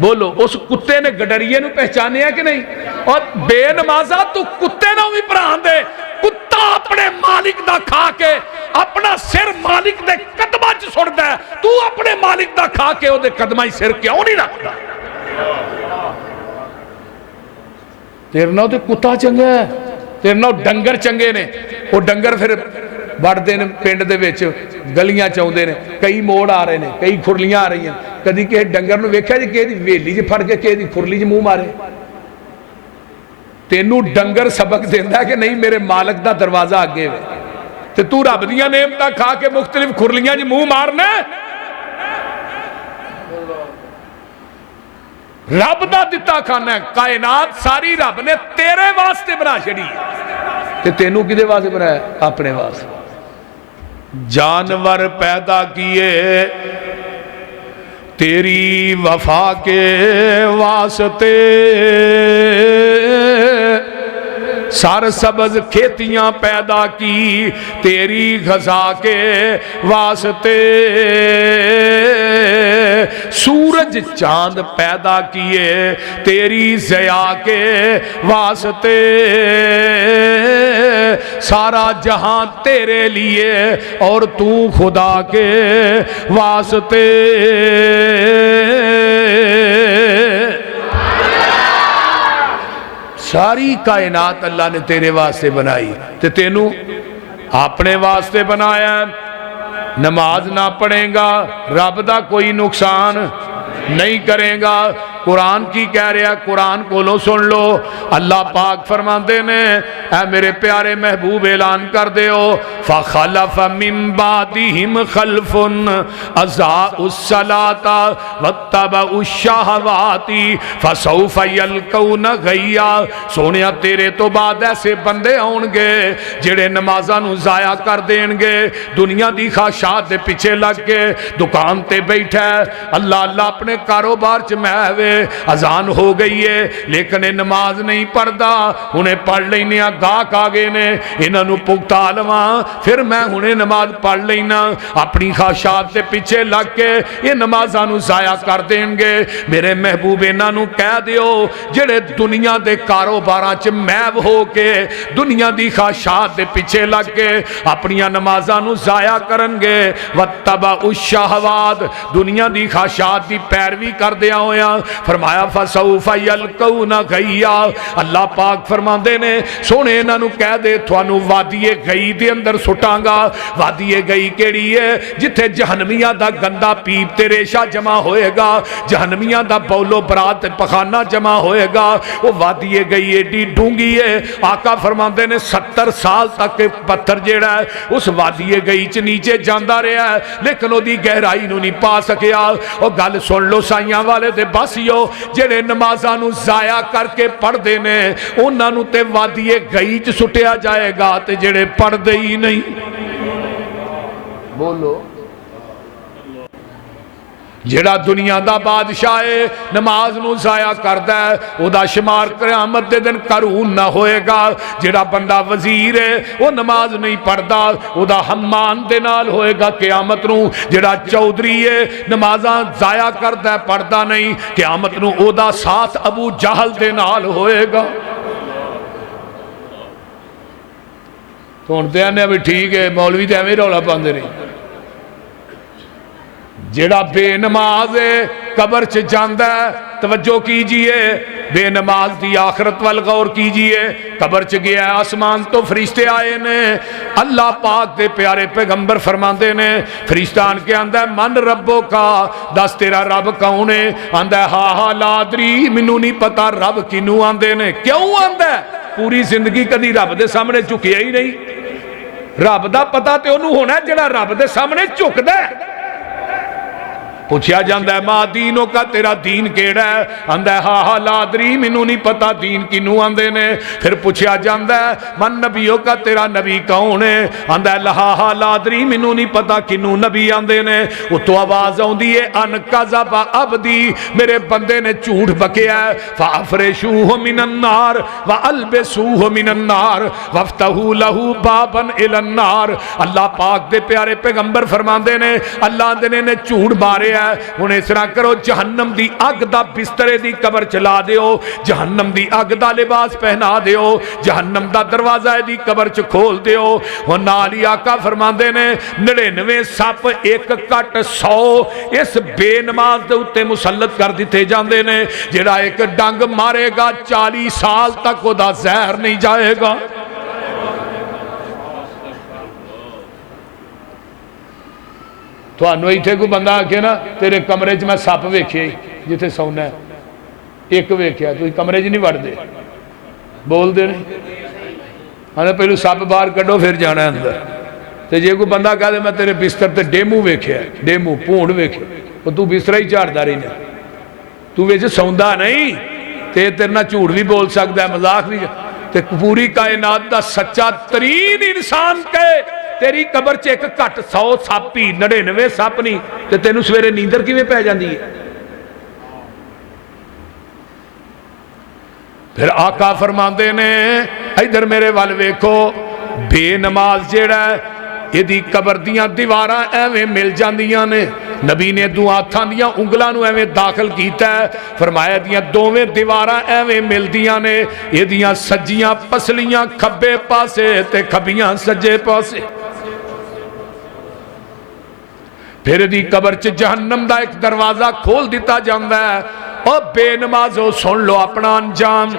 بولو۔ اس کتے نے گڈریے نو پہچانے ہیں کہ نہیں؟ اور بے نمازہ تو کتے نو بھی پران دے، کتا اپنے مالک دا کھا کے اپنا سر مالک دے قدمہ چ سڑ دے، تو اپنے مالک دا کھا کے او دے قدمہ ہی سر کیوں نہیں رکھتا؟ تیرے نو تے کتا چنگا ہے، تیرے نو ڈنگر چنگے نے۔ وہ ڈنگر پھر بڑھ دے نے پینڈ دے ویچ گلیاں چاہوں دے نے، کئی موڑ آ رہے نے، کئی کھرلیاں آ رہی ہیں۔ کدی کہ ڈنگر نو ویکھا جی کہ دی ویلی جی پھڑ کے کہ دی کھرلی جی منہ مارے؟ تینو ڈنگر سبق دیندہ ہے کہ نہیں میرے مالک دا دروازہ آگے ہوئے تے تو رب دیاں نعمتاں کھا کے مختلف کھرلیاں جی منہ مارنا ہے؟ رب دا دتا کھانا ہے، کائنات ساری رب نے تیرے واسطے بنا چھڑی ہے تے تینوں کدے واسطے بنایا؟ اپنے واسطے۔ جانور پیدا کیے تیری وفا کے واسطے، سرسبز کھیتیاں پیدا کی تیری غذا کے واسطے، سورج چاند پیدا کیے تیری ضیاء کے واسطے، سارا جہاں تیرے لیے اور تو خدا کے واسطے۔ ساری کائنات اللہ نے تیرے واسطے بنائی تے تینوں اپنے واسطے بنایا۔ نماز نہ پڑھیں گا رب دا کوئی نقصان نہیں کرے گا۔ قرآن کی کہہ رہا، قرآن کو لو سن لو۔ اللہ پاک فرماندے نے اے میرے پیارے محبوب اعلان کر دے ہو، فَخَلَفَ مِن بَعْدِهِمْ خَلْفٌ أَضَاعُوا الصَّلَاةَ وَاتَّبَعُوا الشَّهَوَاتِ فَسَوْفَ يَلْقَوْنَ غَيًّا۔ سونیا تیرے تو بعد ایسے بندے ہون گے جڑے نمازاں نو ضائع کر دین گے، دنیا دی خواہشات دے پیچھے لگ کے دکان تے بیٹھا ہے، اللہ اللہ اپنے کاروبار چ محوے، اذان ہو گئی ہے لیکن نماز نہیں پڑھدا، انہیں پڑھ لینے گاہک آ گئے نے انہاں نو پکتا لواں پھر میں ہنے نماز پڑھ لینا اپنی خواہشات سے پیچھے لگ کے یہ نمازاں نو ضائع کر دیں گے میرے محبوب انہاں نو کہہ دیو جڑے دنیا دے کاروباراں چ محو ہو کے دنیا دی خواہشات دے پیچھے لگ کے اپنی نمازاں نو ضائع کرن گے وَاتَّبَعُوا الشَّهَوَاتِ دنیا دی خواہشات دی پیروی کر دیا ہویا فرمایا فَسَوْفَ يَلْقَوْنَ غَيًّا اللہ پاک فرماندے نے سونے انہاں نو کہہ دے تھانو وادی گئی دے اندر سٹاں گا وادی گئی کیڑی ہے جتھے جہنمیاں دا گندا پیپ تے ریشہ جمع ہوئے گا جہنمیاں دا بولو برات پخانہ جمع ہوئے گا وہ وادی گئی ایڈی ڈونگی ہے آقا فرماندے نے 70 سال تک پتھر جیڑا ہے اس وادی گئی چ نیچے جاندہ رہا ہے لیکن وہ دی گہرائی نو نہیں پا سکیا اور گل سن لو سائیاں والے دے باسیو جڑے نمازاں نو ضائع کر کے پڑھ دینے انہاں نو تے وادی گئی چ سٹیا جائے گا تے جڑے پڑھ دے ہی نہیں بولو جڑا دنیا دا بادشاہ ہے نماز نو ضائع کردا ہے او دا شمار قیامت دے دن قرون نہ ہوئے گا جڑا بندہ وزیر ہے وہ نماز نہیں پڑھدا او دا حمان دے نال ہوئے گا قیامت نو جڑا چودھری ہے نمازاں ضائع کردا ہے پڑھدا نہیں قیامت نو او دا ساتھ ابو جہل دے نال ہوئے گا تو انتے آنے بھی ٹھیک ہے مولوی تے ہمیں رولا پاندے نہیں جڑا بے نماز ہے قبر چ جاندہ ہے توجہ کیجئے بے نماز دی آخرت والغور کیجئے قبر چ گیا ہے آسمان تو فرشتے آئے نے اللہ پاک دے پیارے پیغمبر فرماندے نے فرشتان کے آندہ ہے من ربو کا دس تیرا رب کون ہے آندہ ہے ہاں لادری منو نہیں پتا رب کنو آندے نے کیوں آندہ ہے پوری زندگی کدی رب دے سامنے چکیا ہی نہیں رب دا پتا تے انہوں ہونا ہے جڑا رب دے سامنے چک دے پوچھیا جاندہ ہے ماں دینوں کا تیرا دین کیڑا ہے آندہ ہے ہاں لادری منو نہیں پتا دین کنو آندے نے پھر پوچھیا جاندہ ہے من نبیوں کا تیرا نبی کون ہے آندہ ہے ہاں لادری منو نہیں پتا کنو نبی آندے نے وہ تو آواز آن دیئے ان قذب عبدی میرے بندے نے جھوٹ بکیا ہے فَافْرِشُوهُ مِنَ النَّارِ وَأَلْبِسُوهُ مِنَ النَّارِ وَافْتَحُوا لَهُ بَابًا إِلَى النَّارِ اللہ پاک دے پیارے پیغمبر فرماندے نے اللہ دے نے جھوٹ بارے انہیں اس طرح کرو جہنم دی اگ دا بسترے دی قبر چلا دیو جہنم دی اگ دا لباس پہنا دیو جہنم دا دروازہ دی قبر چ کھول دیو وہ نالی آقا فرماندے نے 99 سپ ایک کٹ 100 اس بے نماز دے اتے مسلط کر دیتے جاندے نے جڑا ایک ڈنگ مارے گا 40 سال تک وہ دا زہر نہیں جائے گا تو انو ہی تھے کو بندہ آکے نا تیرے کمرے چ میں سپ ویکھے جتے سونا ہے ایک ویکھیا تو کمرے چ نہیں وڑ دے بول دے نہیں ہاں پہلو سپ باہر کڈو پھر جانا ہے اندر تے جے کو بندہ کہا دے میں تیرے بستر تے ڈیمو ویکھیا ڈیمو پونڈ ویکھیا تو بستر ہی چاڑ داری نہیں تو ویسے سوندا نہیں تے تیرنا جھوٹ بھی بول سکتا ہے مذاق بھی تے پوری کائنات دا سچا ترین انسان کے تیری قبر چ ایک کٹ 100 سپ ہی 99 سپ نہیں تے تینوں سویرے نیندر کیویں پے جاندی ہے پھر آقا فرماندے نے ادھر میرے وال ویکھو بے نماز جیڑا ہے یہ دی قبر دیاں دیواراں ایویں مل جاندیاں نے نبی نے دو ہاتھاں دیاں انگلاں نو ایویں داخل کیتا ہے فرمایا دیاں دوویں دیواراں ایویں ملدیاں نے یہ دیاں سجیاں پسلیاں کھبے پاسے تے کھبیاں سجے پاسے پھر دی قبر چ جہنم دا ایک دروازہ کھول دیتا جاندہ ہے اور بے نمازو سن لو اپنا انجام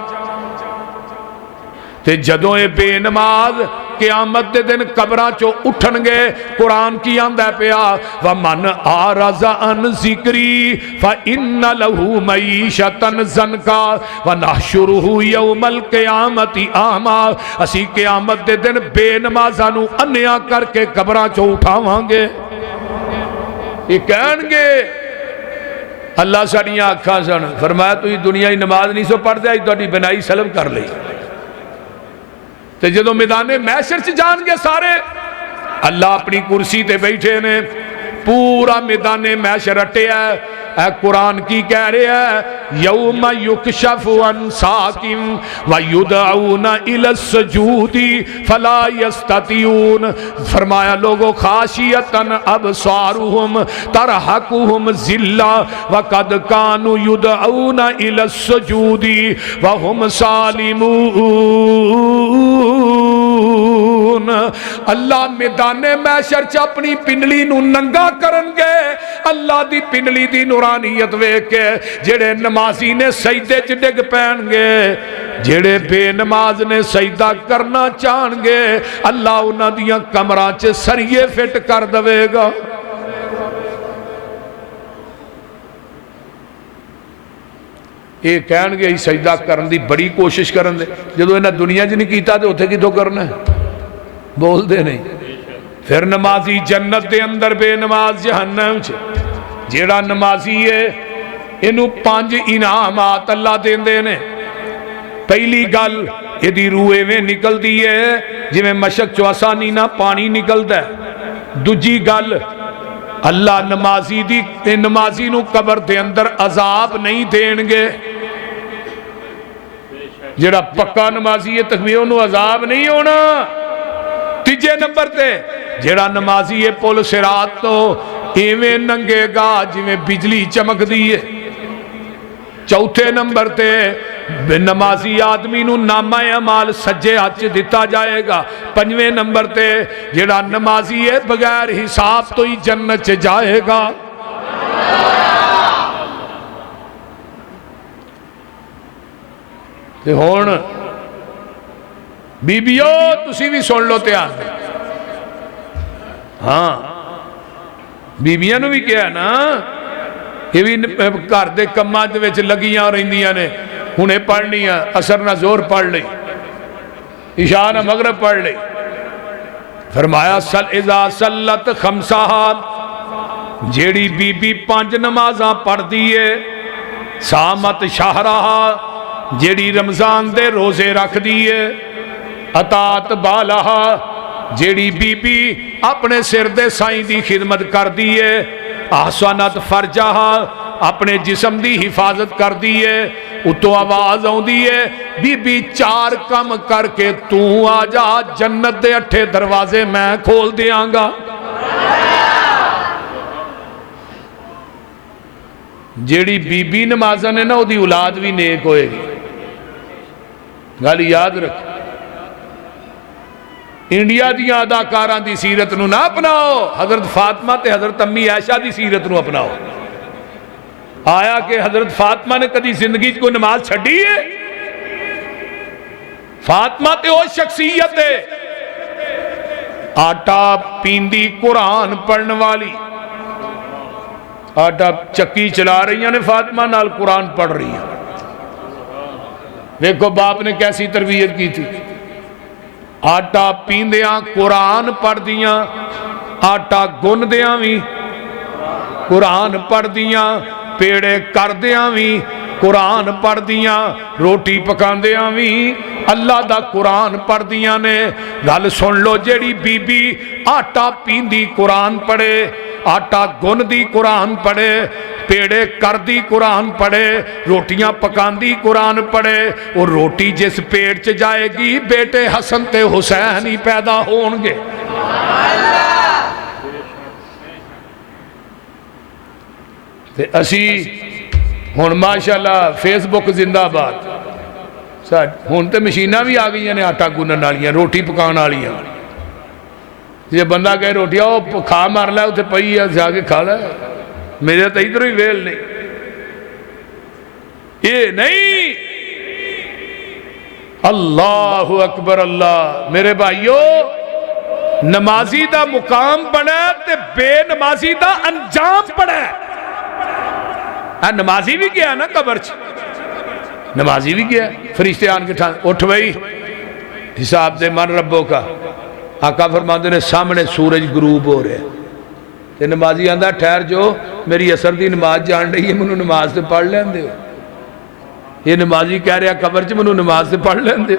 تے جدوں اے بے نماز قیامت دے دن قبراں چو اٹھن گے قرآن کی آندہ پیا وَمَنْ آرَزَ عَنْ ذِكْرِي فَإِنَّ لَهُ مَعِيشَةً ضَنْكَا وَنَحْشُرُهُ يَوْمَ الْقِيَامَةِ أَعْمَىٰ اسی قیامت دے دن بے نمازاں نو انیا کر کے قبراں چو اٹھاواں گے یہ کہن گے اللہ ساڑیاں آکھاں سن فرمایا تو یہ دنیا ہی نماز نہیں سو پڑھ دے آئی تو اٹھی بنائی سلم کر لئی تے جدو میدان محشر سے جان گے سارے اللہ اپنی کرسی تے بیٹھے نے پورا میدان محشر رٹیا ہے۔ اے قرآن کی کہہ رہے ہیں یوم یکشف عن ساق ویدعون الی السجود فلا یستطیعون، فرمایا لوگوں خاشیتا ابصارہم ترحقہم ذلہ وقد کانوا یدعون الی السجود وہم سالمون۔ اللہ میدان محشر چ اپنی پنڈلی نو ننگا کرن گے، اللہ دی پنڈلی دی نورانیت ویکھ کے جڑے نمازی نے سجدے چ ڈگ پین گے، جڑے بے نماز نے سجدہ کرنا چاہن گے، اللہ انہاں دیاں کمراں چ سریے فٹ کر دے گا۔ یہ کہن گے سجدہ کرن دی بڑی کوشش کرن دے، جدو انہاں دنیا چ نہیں کیتا تے اوتھے کتھوں کرنا ہے؟ بول دے نہیں۔ پھر نمازی جنت دے اندر، بے نماز جہنم چ۔ جیڑا نمازی ہے انہوں 5 انعامات اللہ دین دے نے۔ پہلی گل یہ دی روح میں نکل دی ہے جی میں مشک چو آسانی نہ پانی نکل دا ہے۔ دوجی گل اللہ نمازی نو قبر دے اندر عذاب نہیں دین گے۔ جیڑا پکا نمازی ہے تکبیر انہوں عذاب نہیں ہونا۔ تیجے نمبر تے جیڑا نمازی ہے پل صراط تو ایویں ننگے گا جی میں بجلی چمک دیئے۔ چوتھے نمبر تے نمازی آدمی نو نامہ اعمال سجے ہاتھ دیتا جائے گا۔ 5ویں نمبر تے جیڑا نمازی ہے بغیر حساب تو ہی جنت جائے گا۔ تے ہون بی بیو تسی بھی سن لو تیار دے۔ ہاں بیبیاں نو بھی کیا نا یہ بھی گھر دے کماں دے وچ لگیاں رہندیاں نے، ہنے پڑھنی ہے، عصر نہ زور پڑھ لئی، عشاء نہ مغرب پڑھ لئی۔ فرمایا اذا صلت خمسہا، جیڑی بی بی 5 نمازاں پڑھ دیئے، سامت شہرہا، جیڑی رمضان دے روزے رکھ دیئے، اطاعت بالہا، جیڑی بی بی اپنے سر دے سائیں دی خدمت کر دیئے، احسنت فرجہا، اپنے جسم دی حفاظت کر دیئے، اتو آواز آؤں دیئے بی بی 4 کم کر کے تو آ جا، جنت دے 8 دروازے میں کھول دیاں گا۔ جیڑی بی بی نمازہ نے نا وہ دی اولاد بھی نیک ہوئے گی۔ گل یاد رکھ، انڈیا دیاں اداکاراں دی سیرت نو نہ اپناؤ، حضرت فاطمہ تے حضرت امی عائشہ دی سیرت نو اپناؤ۔ آیا کہ حضرت فاطمہ نے کدی زندگی کو نماز چھڑی ہے؟ فاطمہ تے وہ شخصیت ہے آٹا پیندی قرآن پڑھن والی، آٹا چکی چلا رہی ہیں نے فاطمہ نال قرآن پڑھ رہی ہیں۔ دیکھو باپ نے کیسی تربیت کی تھی، آٹا پیندیاں قرآن پڑھ دیاں، آٹا گن دیاں بھی قرآن پڑھ دیاں، پیڑے کر دیاں بھی قرآن پڑھ دیاں، روٹی پکان دیاں بھی اللہ دا قرآن پڑھ دیاں نے۔ گل سن لو، جیڑی بی بی آٹا پیندی قرآن پڑھے، آٹا گن دی قرآن پڑھے، پیڑے کر دی قرآن پڑھے، روٹیاں پکان دی قرآن پڑھے، اور روٹی جس پیڑ چ جائے گی بیٹے حسن تے حسین ہی پیدا ہون گے۔ تے اسی ہون ماشاءاللہ فیس بک زندہ بات، ہون تے مشینہ بھی آ گئی ہیں آٹا گنن والیاں، روٹی پکان والیاں۔ یہ بندہ کہے روٹی آؤ کھا مار لے اتنے پئی ہے جا کے کھا لے، میرے تو ادھر ہی ویل نہیں۔ یہ نہیں، اللہ اکبر اللہ۔ میرے بھائیو، نمازی دا مقام بڑھا تے بے نمازی دا انجام بڑھا۔ نمازی بھی گیا نا قبر چ، نمازی بھی گیا، فرشتے آن کے ٹھان اٹھ بھئی حساب دے من ربوں کا۔ آقا فرماندے نے سامنے سورج غروب ہو رہے ہیں، تے نمازی آندہ ٹھہر جو میری اثر دی نماز جان رہی ہے، منو نماز سے پڑھ لین دے ہو۔ یہ نمازی کہہ رہا قبر چ منو نماز سے پڑھ لین دے۔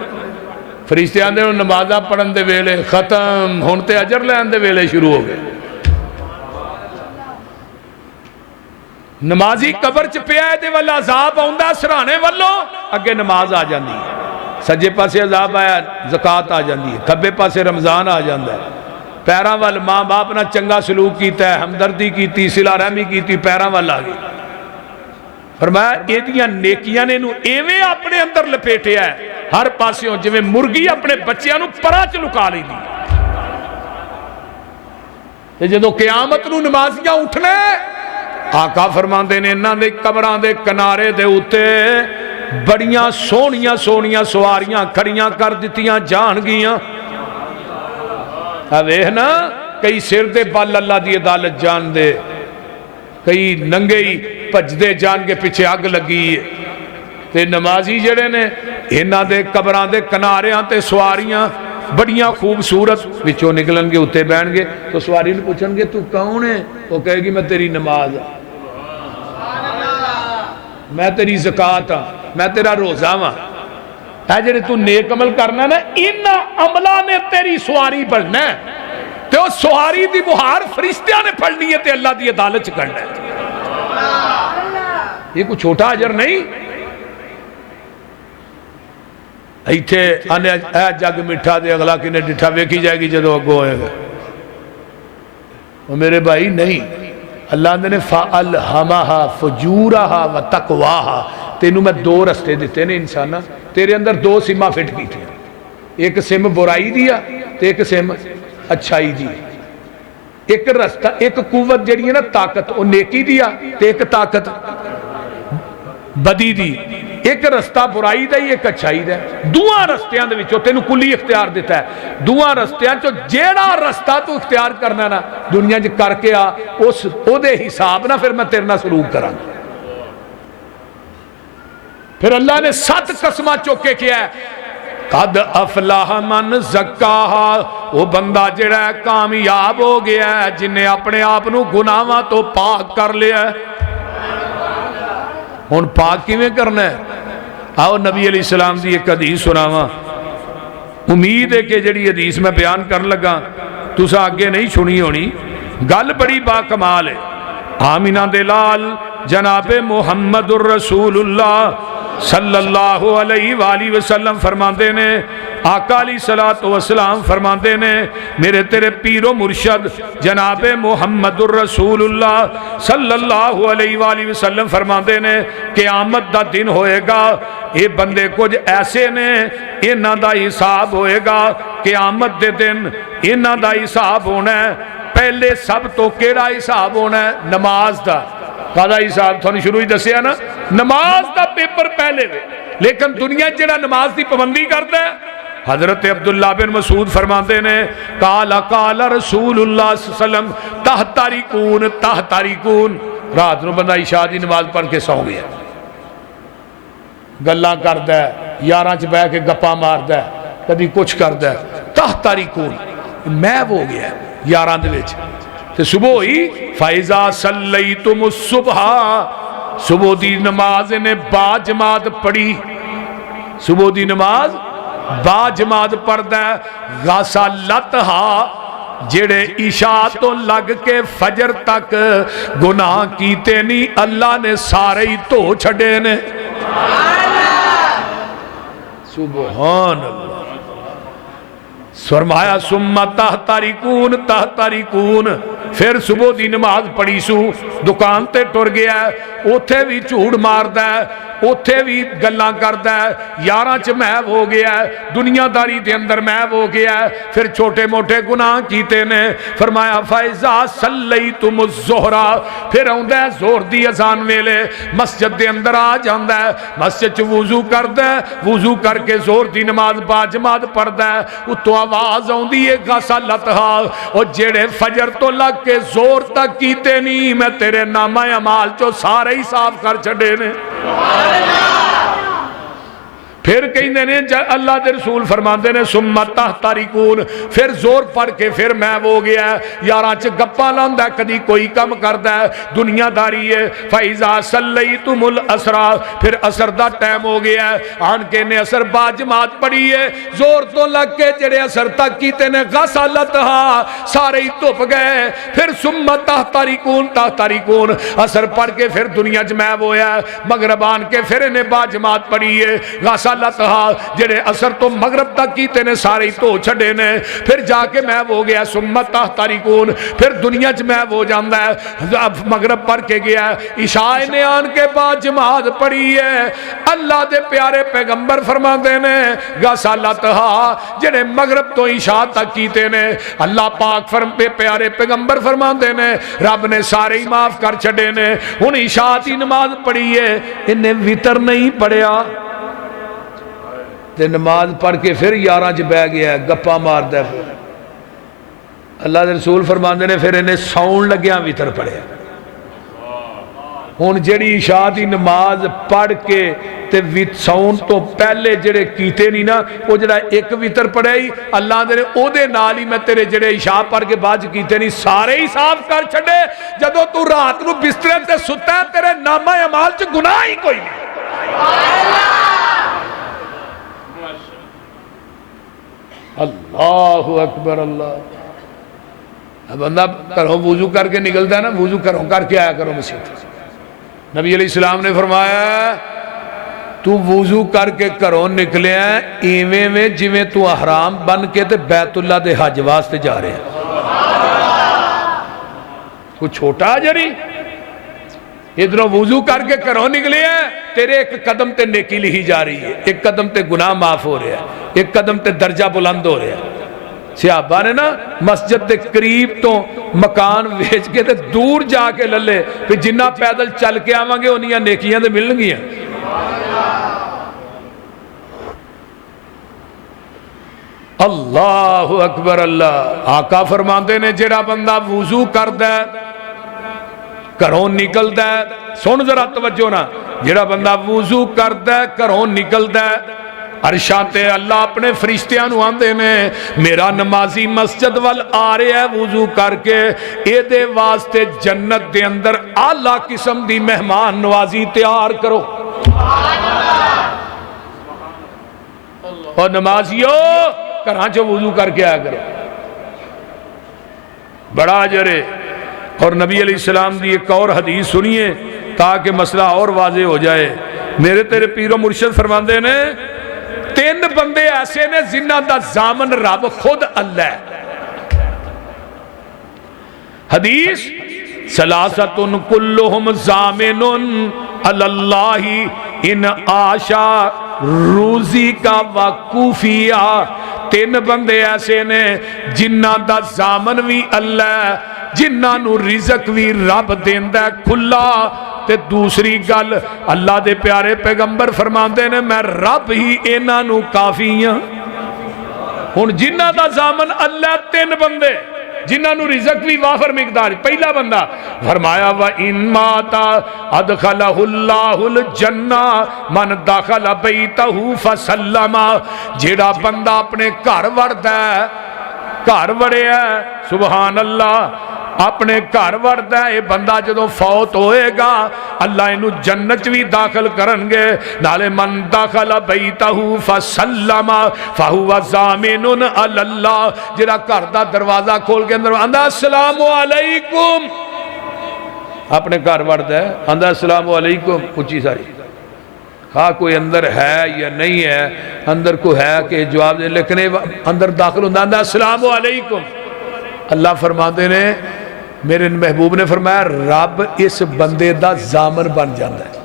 فرشتے آندے نمازہ پڑھن دے ویلے ختم، ہون تے اجر لین دے ویلے شروع ہو گئے۔ نمازی قبر چ پیا ہے تے والا عذاب آوندا سرانے والوں اگے نماز آ جاندی ہے، سجے پاسے عذاب آیا زکات آ جاندی ہے، کھبے پاسے رمضان آ جاندا ہے، پیراں وال ماں باپ نہ چنگا سلوک کیتا ہے، ہمدردی کیتی، صلہ رحمی کیتی، پیراں وال آ گئی۔ فرمایا ایدیاں نیکیاں نے نو ایویں اپنے اندر لپیٹیا ہے ہر پاسیوں جویں مرغی اپنے بچیاں نو پراں چ لکا لئی دی۔ تے جدوں قیامت نو نمازیاں اٹھنے آقا فرماندے نے انہاں دے قبراں دے کنارے دے اوتے بڑیاں سونیاں سونیاں سواریاں کھڑیاں کر دتیاں جان گیاں۔ ویکھ نا کئی سر دے بال اللہ دی عدالت جان دے، کئی ننگے ہی بھجدے جان کے پیچھے اگ لگی ہے، تے نمازی جڑے نے انہاں دے قبراں دے کناریاں تے سواریاں بڑیاں خوبصورت وچوں نکلن گے اتے بیٹھ گے تو سواری نے پوچھن گے تو کون ہے؟ وہ کہے گی میں تیری نماز ہاں، میں تیری زکات ہاں، میں تیرا روزہ ہاں۔ اے جڑے تو نیک عمل کرنا نا انہاں عملاں نے تیری سواری بننا ہے، تے وہ سواری دی بہار فرشتیاں نے پڑھنی ہے تے اللہ دی عدالت چ کرنا ہے۔ یہ کوئی چھوٹا اجر نہیں۔ ایتھے آنے اے جگ مٹھا دے اگلا کنے ڈٹھا ویکھی جائے گی جدو اگو ہوئے گا۔ وہ میرے بھائی نہیں، اللہ نے فَأَلْهَمَهَا فُجُورَهَا وَتَقْوَاهَا، تینوں میں دو رستے دیتے نے انسانا، تیرے اندر دو سمہ فٹ کی تھی، ایک سم برائی دیا تے ایک سم اچھائی دی، ایک رستہ ایک قوت جڑی ہے نا طاقت وہ نیکی دیا تے ایک طاقت بدی دی، ایک رستہ برائی دا ہی ایک اچھائی دا، دوہاں رستیاں دے وچوں تینوں کلی اختیار دیتا ہے، دوہاں رستیاں چو جیڑا رستہ تو اختیار کرنا نا دنیا جے کر کے آ اس او دے حساب نہ پھر میں تیرے نہ سلوک کراں۔ پھر اللہ نے 7 قسمہ چوکے کیا ہے، قد افلاح من زکاہا، وہ بندہ جڑا ہے کامیاب ہو گیا ہے جن نے اپنے آپ نو گناہاں تو پاک کر لیا ہے۔ ہن پاک کیویں کرنا ہے؟ آؤ نبی علیہ السلام دی ایک حدیث سناواں، امید ہے کہ جڑی حدیث میں بیان کر لگا تساں آگے نہیں سنی ہونی، گل بڑی با کمال ہے۔ آمینہ دلال جناب محمد الرسول اللہ صلی اللہ علیہ وآلہ وسلم فرماندے نے، آقا علیہ السلام فرماندے نے، میرے تیرے پیر و مرشد جناب محمد الرسول اللہ صلی اللہ علیہ وآلہ وسلم فرماندے نے، قیامت دا دن ہوئے گا، یہ بندے کچھ ایسے نے انہاں دا حساب ہوئے گا، قیامت دے دن انہاں دا حساب ہونا ہے۔ پہلے سب تو کیڑا حساب ہونا ہے؟ نماز دا۔ قادہ حساب تھوڑی شروع ہی دسیا نا، نماز دا پیپر پہلے وے، لیکن دنیا جڑا نماز دی پابندی کرتا ہے، حضرت عبداللہ بن مسعود فرماتے نے، قال رسول اللہ صلی اللہ علیہ وسلم تحتاریکون، رات نو بندہ عشاء دی نماز پڑھ کے سو گیا، گلاں کردا ہے، یاراں چ بیٹھ کے گپاں ماردا ہے، کبھی کچھ کردا ہے، تحتاریکون محو ہو گیا ہے یاراں دے وچ۔ تے صبح ہوئی فَإِذَا صَلَّيْتُمُ الصُّبْحَ، صبح دی نماز نے با جماعت پڑھی، صبح دی نماز با جماعت پڑھدا ہے، غَسَلَتْهَا، جڑے عشاء تو لگ کے فجر تک گناہ کیتے نہیں اللہ نے سارے ہی تو چھڑے نے۔ سبحان اللہ۔ فرمایا ثم تحتاریکون، پھر صبح دی نماز پڑھی سو، دکان تے ٹر گیا ہے، اوتھے بھی جھوٹ ماردا ہے، اوتھے بھی گلاں کردا ہے، یاراں چ محو ہو گیا ہے، دنیا داری دے اندر محو ہو گیا ہے، پھر چھوٹے موٹے گناہ کیتے نے۔ فرمایا فَإِذَا صَلَّيْتُمُ الظُّهْرَ، پھر آندا ہے زور دی اذان ویلے مسجد دے اندر آ جاندا ہے، مسجد چ وضو کردا ہے، وضو کر کے زور دی نماز با جماعت پڑھدا ہے، اتوں آواز آندی ہے غسلتھا، او جڑے فجر تو لگ کے زور تک کیتے نہیں میں تیرے نامہ اعمال چو سارے ہی صاف کر چھڑے نے۔ پھر کہندے نے اللہ دے رسول فرماندے نے ثم تحترقون، پھر زور پڑھ کے پھر میں وہ گیا یاراں چ گپاں لاوندا ہے، کدی کوئی کم کردا ہے، دنیا داری ہے۔ فَإِذَا صَلَّيْتُمُ الْعَصْرَ، پھر عصر دا ٹائم ہو گیا ہے، آن کے نے عصر با جماعت پڑھی ہے، زور تو لگ کے جڑے عصر تک کیتے نے غسلتھا سارے ہی دھپ گئے۔ پھر ثم تحترقون عصر پڑھ کے پھر دنیا چ میں وہ ہے، مغرب آن کے پھر انہیں با جماعت پڑھی ہے، غسلتھا جڑے عصر تو مغرب تک کیتے نے سارے ہی تو چھڑے نے۔ پھر جا کے میں وہ گیا ثم تحترقون، پھر دنیا چ میں وہ جاندا ہے، مغرب پڑھ کے گیا، عشاء نے آن کے بعد جماعت پڑھی ہے۔ اللہ دے پیارے پیغمبر فرماندے نے غسلتھا جڑے مغرب تو عشاء تک کیتے نے، اللہ پاک پیارے پیغمبر فرماندے نے رب نے سارے ہی معاف کر چھڑے نے۔ ہن عشاء دی نماز پڑھی ہے، انہیں وتر نہیں پڑھیا تے نماز پڑھ کے پھر یاراں چ بہ گیا گپا ماردا ہے۔ اللہ دے رسول فرماندے نے پھر انہیں ساؤن لگیا وتر پڑھیا۔ ہن جڑی عشاء دی نماز پڑھ کے تے ساؤن تو پہلے جڑے کیتے نہیں نا، وہ جڑا ایک وتر پڑھیا ہی اللہ دے نے او دے نال ہی میں تیرے جڑے عشاء پڑھ کے بعد کیتے نہیں سارے ہی صاف کر چھڈے۔ جدوں تو رات نو بسترے تے ستا ہے تیرے نامہ اعمال چ گناہ ہی کوئی نہیں۔ اللہ اکبر اللہ۔ بندہ گھروں وضو کر کے نکلتا ہے نا، وضو گھروں کر کے آیا کرو مسجد۔ نبی علیہ السلام نے فرمایا تو وضو کر کے گھروں نکلے ہیں ایویں میں جویں تو احرام بن کے تے بیت اللہ دے حج واسطے جا رہے ہیں۔ کوئی چھوٹا جری ادھروں وضو کر کے گھروں نکلے ہیں، تیرے ایک قدم تے نیکی لکھی جا رہی ہے، ایک قدم تے گناہ معاف ہو رہا ہے، ایک قدم تے درجہ بلند ہو رہا ہے۔ صحابہ نے نا مسجد دے قریب تو مکان ویچ کے تے دور جا کے للے، پھر جنہ پیدل چل کے آواں گے انہیاں نیکیاں دے ملن گیاں۔ اللہ اکبر اللہ۔ آقا فرماندے نے جڑا بندہ وضو کردا ہے گھروں نکلدا ہے، سن ذرا توجہ نا، جڑا بندہ وضو کردا ہے گھروں نکلدا ہے، عرشاں تے اللہ اپنے فرشتیاں نو آندے نے میرا نمازی مسجد وال آ رہا ہے وضو کر کے، اے دے واسطے جنت دے اندر اعلیٰ قسم دی مہمان نوازی تیار کرو۔ اور نمازیو گھراں چ وضو کر کے آیا کرو، بڑا اجر ہے۔ اور نبی علیہ السلام دی ایک اور حدیث سنیے تاکہ مسئلہ اور واضح ہو جائے۔ میرے تیرے پیر و مرشد فرماندے نے تین بندے ایسے نے جنہ دا ضامن رب خود اللہ ہے۔ حدیث ثلاثۃ کلہم ضامن علی اللہ ان عاشا روزی کا وقوفیہ۔ تین بندے ایسے نے جنہ دا ضامن بھی اللہ ہے، جنہ نو رزق بھی رب دیندا ہے کھلا۔ تے دوسری گل اللہ دے پیارے پیغمبر فرماندے نے میں رب ہی انہاں نو کافی ہاں۔ ہن جنہ دا ضامن اللہ تین بندے جنہاں نو رزق بھی وافر مقدار۔ پہلا بندہ فرمایا وَإِن مَاتَ أَدْخَلَهُ اللَّهُ الْجَنَّةَ مَنْ دَخَلَ بَيْتَهُ فَسَلَّمَ۔ جیڑا بندہ اپنے گھر وڑدا ہے، گھر وڑے ہے، سبحان اللہ، اپنے گھر وڑدا ہے، یہ بندہ جدوں فوت ہوئے گا اللہ انہوں جنت بھی داخل کرنگے۔ نالے من داخل بیتہو فسلم فہو ضامن علی اللہ۔ جڑا گھر دا دروازہ کھول کے اندر آندا السلام علیکم، اپنے گھر وڑدا ہے آندا السلام علیکم، اونچی ساری ہاں کوئی اندر ہے یا نہیں ہے، اندر کوئی ہے کہ جواب دے، لیکن اندر داخل ہوندہ آندا السلام علیکم۔ اللہ فرماتے نے میرے محبوب نے فرمایا رب اس بندے دا ضامن بن جاندہ ہے،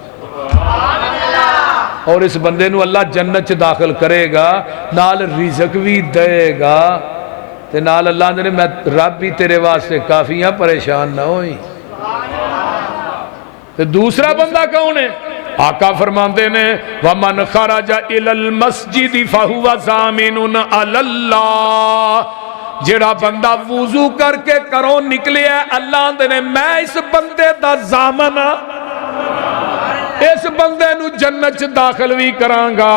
اور اس بندے نو اللہ جنت چ داخل کرے گا، نال رزق بھی دے گا، تے نال اللہ نے میں رب بھی تیرے واسطے کافی ہیں، پریشان نہ ہوئی۔ تے دوسرا بندہ کون ہے؟ آقا فرماتے نے وَمَنْ خَرَجَ إِلَى الْمَسْجِدِ فَهُوَ ضَامِنٌ عَلَى اللَّهِ۔ جیڑا بندہ وضو کر کے کروں نکلے ہے اللہ نے میں اس بندے دا ضامن اس بندے نو جنت چ داخل بھی کرانگا،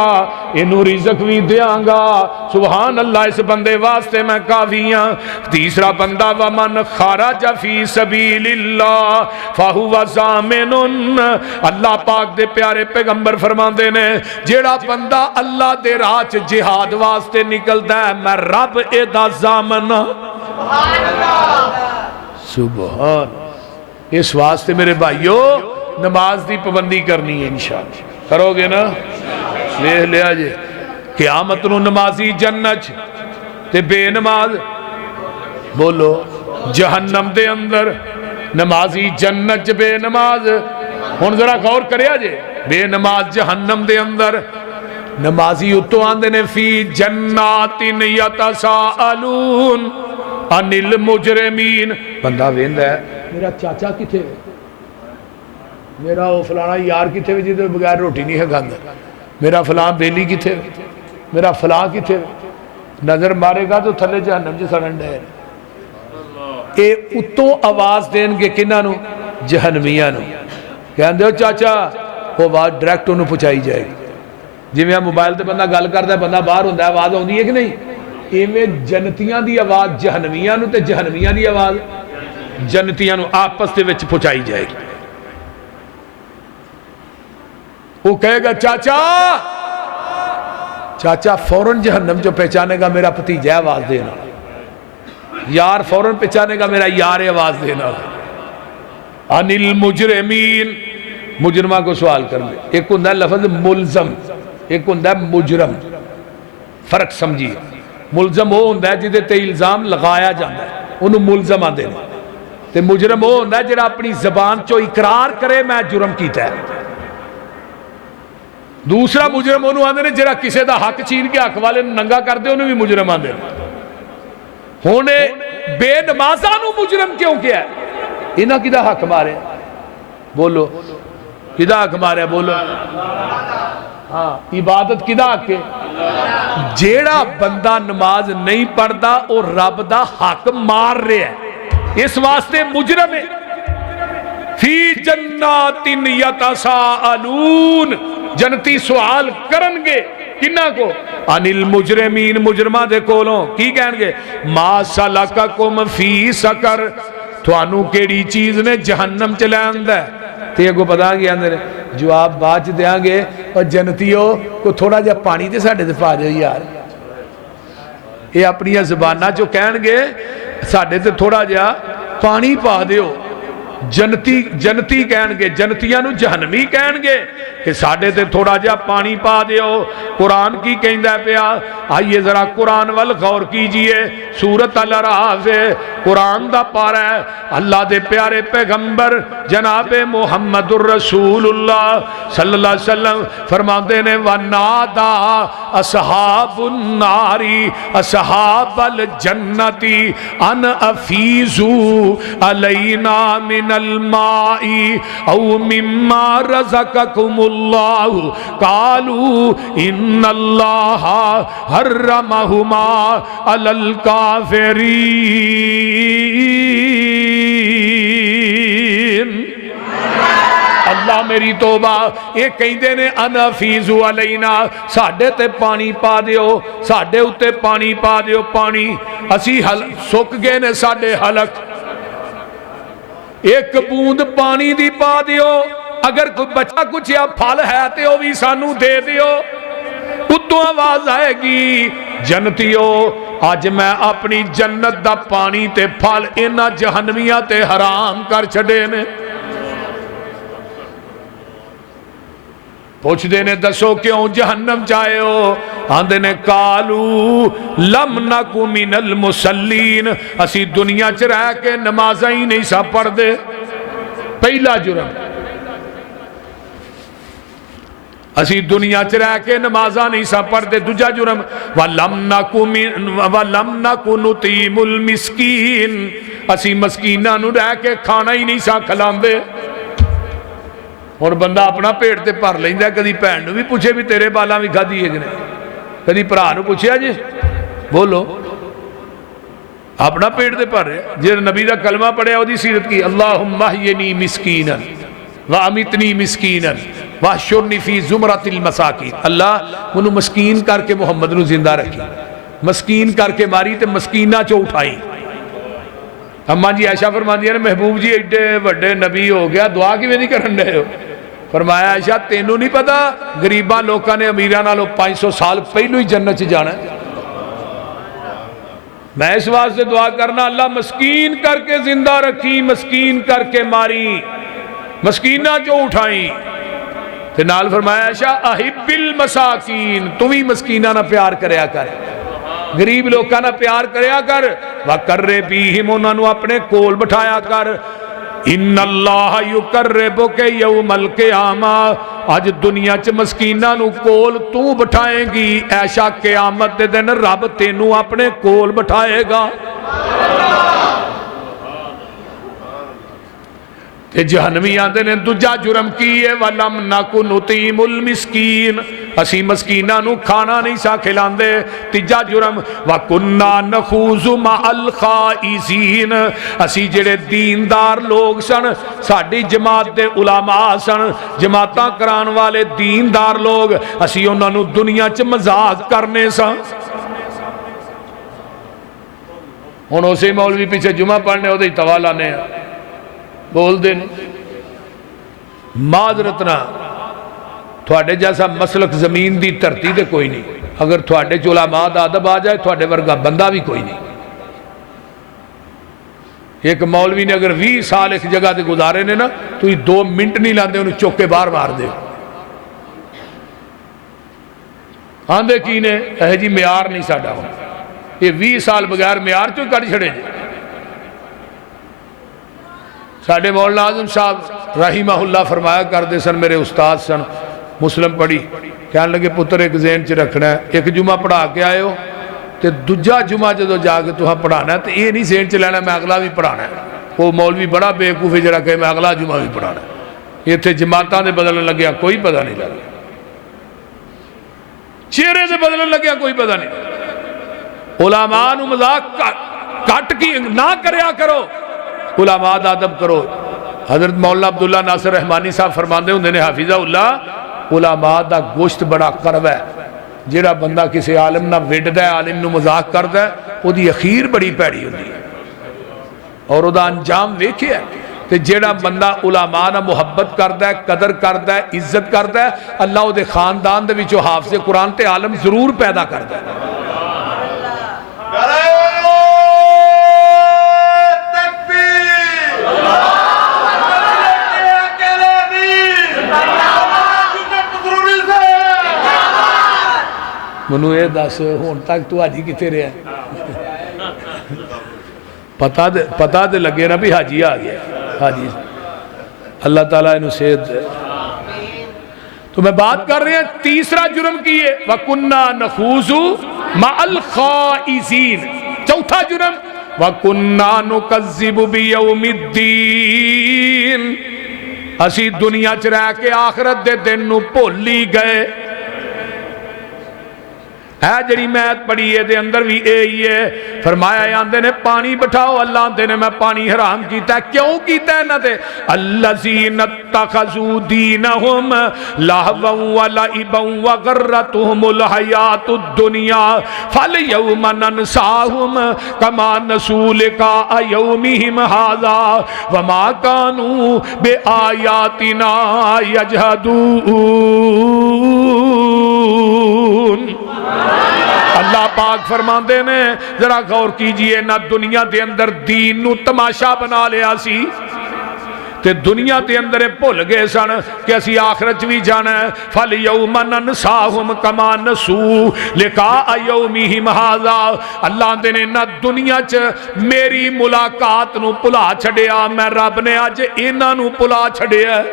انہوں رزق بھی دیاں گا، سبحان اللہ، اس بندے واسطے میں کافی ہاں۔ تیسرا بندہ ومن خرج فی سبیل اللہ فہو ضامن، اللہ پاک دے پیارے پیغمبر فرماندے نے جیڑا بندہ اللہ دے راہ چ جہاد واسطے نکلدا ہے میں رب اے دا ضامن۔ سبحان، اس واسطے میرے بھائیو نماز دی پابندی کرنی ہے انشاءاللہ، کرو گے نا؟ لے لیا جے قیامت نو نمازی جنت تے بے نماز بولو جہنم دے اندر، نمازی جنت بے نماز، ہن ذرا غور کریا جے، بے نماز جہنم دے اندر، نمازی اتو آندے نے فی جنات یتساءلون عن المجرمین۔ بندہ ویندا ہے میرا چاچا کتے ہے، میرا وہ فلانا یار کتے ہے جی بغیر روٹی نہیں ہے کھاندا، میرا فلاں بیلی کتے ہے، میرا فلاں کتے ہے، نظر مارے گا تو تھلے جہنم جی سڑن ڈے۔ اے اتوں آواز دین گے کنہاں نو؟ جہنمیاں نو، کہندے ہو چاچا، وہ آواز ڈائریکٹ انہوں پہنچائی جائے گی۔ جی میں موبائل تے بندہ گل کردا ہے، بندہ باہر ہوندا ہے، آواز آوندی ہے کہ نہیں؟ ایویں جنتیاں دی آواز جہنمیاں نو تے جہنمیاں دی آواز جنتیاں نو آپس دے وچ پہنچائی جائے گی۔ وہ کہے گا چاچا، چاچا فوراً جہنم جو پہچانے گا میرا بھتیجا آواز دینا، یار فوراً پہچانے گا میرا یار آواز دینا۔ عن المجرمین، مجرمہ کو سوال کر لے، ایک ہندہ لفظ ملزم، ایک ہندہ مجرم، فرق سمجھیے۔ ملزم وہ ہندہ ہے جدے تے الزام لگایا جاندہ ہے، انہوں ملزم آن دینا، تے مجرم وہ ہندہ ہے جڑا اپنی زبان چو اقرار کرے میں جرم کیتا ہے۔ دوسرا مجرم انہوں آن دینے جڑا کسے دا حق چین کے حق والے ننگا کر دے انہوں بھی مجرم آن دینا۔ ہونے بے نمازانوں مجرم کیوں کیا ہے؟ انہاں کی دا حق مارے بولو، کدا حق مارے بولو، ہاں عبادت کدا حق ہے؟ جیڑا بندہ نماز نہیں پڑھدا اور رب دا حق مار رہے ہے، اس واسطے مجرم ہے۔ فی جنات یتساءلون، جنتی سوال کرنگے کنہ کو؟ عن المجرمین، مجرمہ دے کولوں کی کہنگے؟ ما سلککم فی سقر، توانو کیڑی چیز نے جہنم چلے اندہ ہے؟ تے کو پتا گیا اندر جواب باچ دیاں گے، اور جنتیوں کو تھوڑا جا پانی دے ساڑھے دفاع جو یار، یہ اپنی زبانہ جو کہنگے ساڑھے تے تھوڑا جا پانی پا دیو، جنتی کہنگے، جنتیاں نو جہنمی کہنگے کہ ساڑھے تے تھوڑا جا پانی پا دیو۔ قرآن کی کہندہ پیا، آئیے ذرا قرآن وال غور کیجئے، سورۃ الاعراف قرآن دا پارا ہے، اللہ دے پیارے پیغمبر جناب محمد الرسول اللہ صلی اللہ علیہ وسلم فرماندے نے وَنَادَا أَصْحَابُ النَّارِ أَصْحَابَ الْجَنَّةِ أَنْ أَفِيزُوا عَلَيْنَا مِنَ الْمَاءِ أَوْ مِمَّا رَزَقَكُمُ اللَّهُ قَالُوا إِنَّ اللَّهَ حَرَّمَهُمَا عَلَى الْكَافِرِينَ۔ اللہ میری توبہ، یہ کہیں دینے انا فیزو علینا، ساڑھے تے پانی پا دیو، ساڑھے اتے پانی پا دیو، پانی اسی سک گئے نے ساڑھے حلق، ایک بوند پانی دی پا دیو، اگر کوئی بچہ کچھ یا پھل ہے تے وہ بھی سانو دے دیو۔ اتو آواز آئے گی جنتیو، آج میں اپنی جنت دا پانی تے پھل انہا جہنمیاں تے حرام کر چھڑے نے۔ پوچھ دینے دسو کیوں جہنم چاہے ہو؟ آندے نے کالو لم نکو من المسلین، اسی دنیا چ رہ کے نمازیں ہی نہیں سا پڑھ دے۔ پہلا جرم، اسی دنیا چ رہ کے نمازاں نہیں سا پڑھ دے۔ دوجا جرم وَلَمْ نَكُ نُطِعِمُ الْمِسْكِينَ، اسی مسکیناں نو رہ کے کھانا ہی نہیں سا کھلاندے۔ اور بندہ اپنا پیٹ تے پر لیندا ہے، کدی بھین نو بھی پوچھے بھی تیرے بالاں بھی کھادی ہے کہ نہیں، کدی بھرا نو پوچھیا جی بولو، اپنا پیٹ تے پر ہے۔ جے نبی دا کلمہ پڑھیا او دی سیرت کی، اللہم احینی مسکینا وامتنی مسکینا واحشرنی فی زمرۃ المساکین، اللہ انہوں مسکین کر کے محمد نو زندہ رکھی، مسکین کر کے ماری تے مسکینہ چو اٹھائی۔ اماں جی عائشہ فرماندی ہیں محبوب جی ایڈے وڈے نبی ہو گیا دعا کیویں نہیں کرن دے ہو؟ فرمایا عائشہ تینوں نہیں پتا غریباں لوکاں نے امیراں نالوں 500 سال پہلو ہی جنت چ جانا ہے۔ میں اس واسطے دعا کرنا اللہ مسکین کر کے زندہ رکھی، مسکین کر کے ماری، مسکینہ جو اٹھائیں۔ پھر نال فرمایا عائشہ احب المساکین، تو بھی مسکینہ نہ پیار کریا کر، غریب لوکاں نہ پیار کریا کر، وَقَرِّبْ بِهِمْ انہاں نو اپنے کول بٹھایا کر۔ ان اللہ یقربک یوم القیامہ، آج دنیا چ مسکینہ نو کول تو بٹھائیں گی، ایشا قیامت دے دن رب تینوں اپنے کول بٹھائے گا۔ تے جہنمی آندے نے دجا جرم کیے وَلَمْ نَكُ نُطِعِمُ الْمِسْكِينَ، اسی مسکینہ نو کھانا نہیں سا کھلاندے۔ تیجا جرم وَكُنَّا نَخُوضُ مَعَ الْخَائِضِينَ، اسی جڑے دیندار لوگ سن، ساڈی جماعت دے علماء سن، جماعتاں کران والے دیندار لوگ، اسی انہاں نو دنیا چ مذاق کرنے سا۔ ہن اسے مولوی پیچھے جمعہ پڑھنے ہو دے توا لانے بول دے نہیں۔ معذرت نہ تھوڑے جیسا مسلک زمین دی دھرتی دے کوئی نہیں، اگر تھوڑے چ علماء دا ادب آ جائے تھوڑے ورگا بندہ بھی کوئی نہیں۔ ایک مولوی نے اگر 20 سال ایک جگہ دے گزارے نے نا تو یہ 2 منٹ نہیں لاندے انہوں چوک کے باہر مار دے۔ آندے کی نے اے جی معیار نہیں ساڈا ہوں، یہ 20 سال بغیر معیار چوں کٹ چھڑے جی۔ ساڈے مولانا اعظم صاحب رحمہ اللہ فرمایا کردے سن، میرے استاد سن، مسلم پڑھی، کہنے لگے پتر ایک ذہن چ رکھنا ہے، ایک جمعہ پڑھا کے آئے ہو تے دجا جمعہ جدو جا کے تہاں پڑھانا ہے تے یہ نہیں ذہن چ لینا میں اگلا بھی پڑھانا ہے۔ وہ مولوی بڑا بے وقوف ہے جڑا کہ میں اگلا جمعہ بھی پڑھانا ہے، یہ تھے جماعتاں دے بدلن لگیا کوئی پتہ نہیں لگا، چہرے سے بدلن لگیا کوئی پتہ نہیں۔ علماء نو مذاق کٹ کی نہ کریا کرو، علماء دا ادب کرو۔ حضرت مولانا عبداللہ ناصر رحمانی صاحب فرماندے ہوندے نے حافظہ اللہ، علماء دا گوشت بڑا قرب ہے، جڑا بندہ کسی عالم نہ وڈدا ہے، عالم نو مذاق کردا ہے، او دی اخیر بڑی پیڑی ہوندی ہے اور او دا انجام ویکھیا ہے۔ تے جڑا بندہ علماء نہ محبت کردا ہے، قدر کردا ہے، عزت کردا ہے، اللہ او دے خاندان دے وچوں حافظ قرآن تے عالم ضرور پیدا کردا ہے۔ منو یہ دس ہون تک تو حاجی کتے رہے ہیں؟ پتہ دے لگے نا بھی حاجی آ گیا، حاجی اللہ تعالیٰ انہوں صحت دے۔ تو میں بات کر رہے ہیں تیسرا جرم کیے وَكُنَّا نَخُوضُ مَعَ الْخَائِضِينَ، چوتھا جرم وَكُنَّا نُكَذِّبُ بِيَوْمِ الدِّينِ، اسی دنیا چ رہ کے آخرت دے دن نو بھولی گئے۔ ہے جڑی میت پڑھی ہے دے اندر بھی اے ہی ہے، فرمایا آندے نے پانی بٹھاؤ، اللہ آندے نے میں پانی حرام کیتا ہے، کیوں کیتا ہے نہ دے الذین اتخذوا دینہم لہوا ولعبا وغرتہم الحیات الدنیا فالیوم ننساہم کما نسوا لقاء یومہم ھذا وما کانوا بآیاتنا یجحدون۔ اللہ پاک فرماندے نے ذرا غور کیجئے، نہ دنیا دے اندر دین نو تماشا بنا لیا سی تے دنیا دے اندر بھول گئے سن کہ اسی آخرت بھی جانا ہے۔ فَالْيَوْمَ نَنْسَاهُمْ كَمَا نَسُوا لِقَاءَ يَوْمِهِمْ هَذَا، اللہ دے نے نہ دنیا چ میری ملاقات نو پلا چھڑیا، میں رب نے آج انہاں نو پلا چھڑیا ہے۔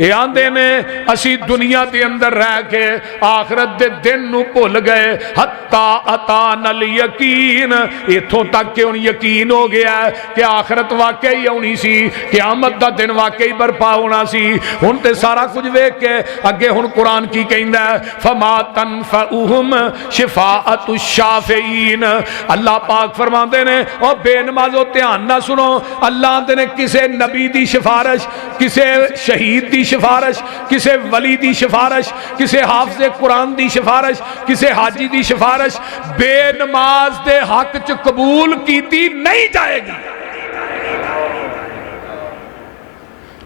یہ آندے نے اسی دنیا دے اندر رہ کے آخرت دے دن نو بھول گئے حتی اتانا الیقین اتھوں تک کہ ان یقین ہو گیا ہے کہ آخرت واقعی ہونی سی قیامت دا دن واقعی برپا ہونا سی ہن تے سارا کچھ ویکھ کے اگے ہن قرآن کی کہندا ہے فما تنفعہم شفاعت الشافعین اللہ پاک فرماندے نے او بے نمازو دھیان نہ سنو اللہ آندے نے کسے نبی دی سفارش کسے شہید دی سفارش کسے ولی دی سفارش کسے حافظ قرآن دی سفارش کسے حاجی دی سفارش بے نماز دے حق چ قبول کیتی نہیں جائے گی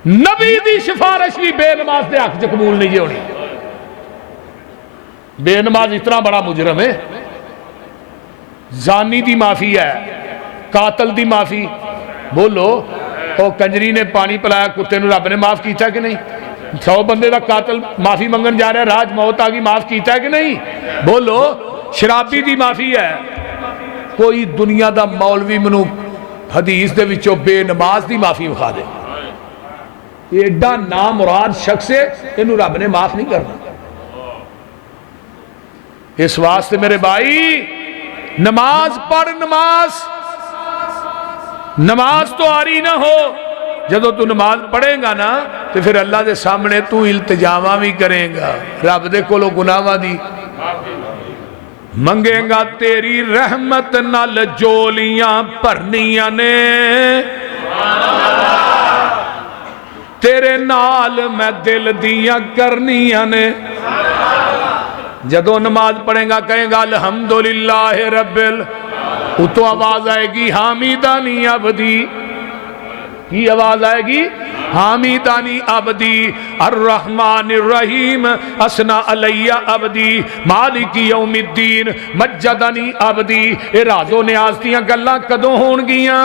نبی دی سفارش بھی بے نماز دے حق چ قبول نہیں ہونی بے نماز اتنا بڑا مجرم ہے زانی دی معافی ہے قاتل دی معافی بولو او کنجری نے پانی پلایا کتے نو رب نے معاف کیتا کہ نہیں 100 بندے دا قاتل معافی منگن جا رہا ہے راج موت آگی معاف کیتا ہے کہ نہیں بولو شرابی دی معافی ہے کوئی دنیا دا مولوی منو حدیث دے وچوں بے نماز دی معافی بخا دے ایڈا نامراد شخص ہے انہوں رب نے معاف نہیں کرنا اس واسطے میرے بھائی نماز پڑھ نماز تو آری نہ ہو جدو تو نماز پڑھے گا نا تو پھر اللہ دے سامنے تو التجاواں بھی کرے گا رب دے کولو گناہاں دی منگے گا تیری رحمت نال جولیاں بھرنیاں نے تیرے نال میں دل دیاں کرنیاں نے جدو نماز پڑھیں گا کہیں گا الحمدللہ رب تو آواز آئے گی حامیدانی عبدی کی آواز آئے گی حامیدانی عبدی الرحمن الرحیم اسنا علی عبدی مالک یوم الدین مجدنی عبدی اے راز و نیاز دیاں گلاں کدوں ہون گیاں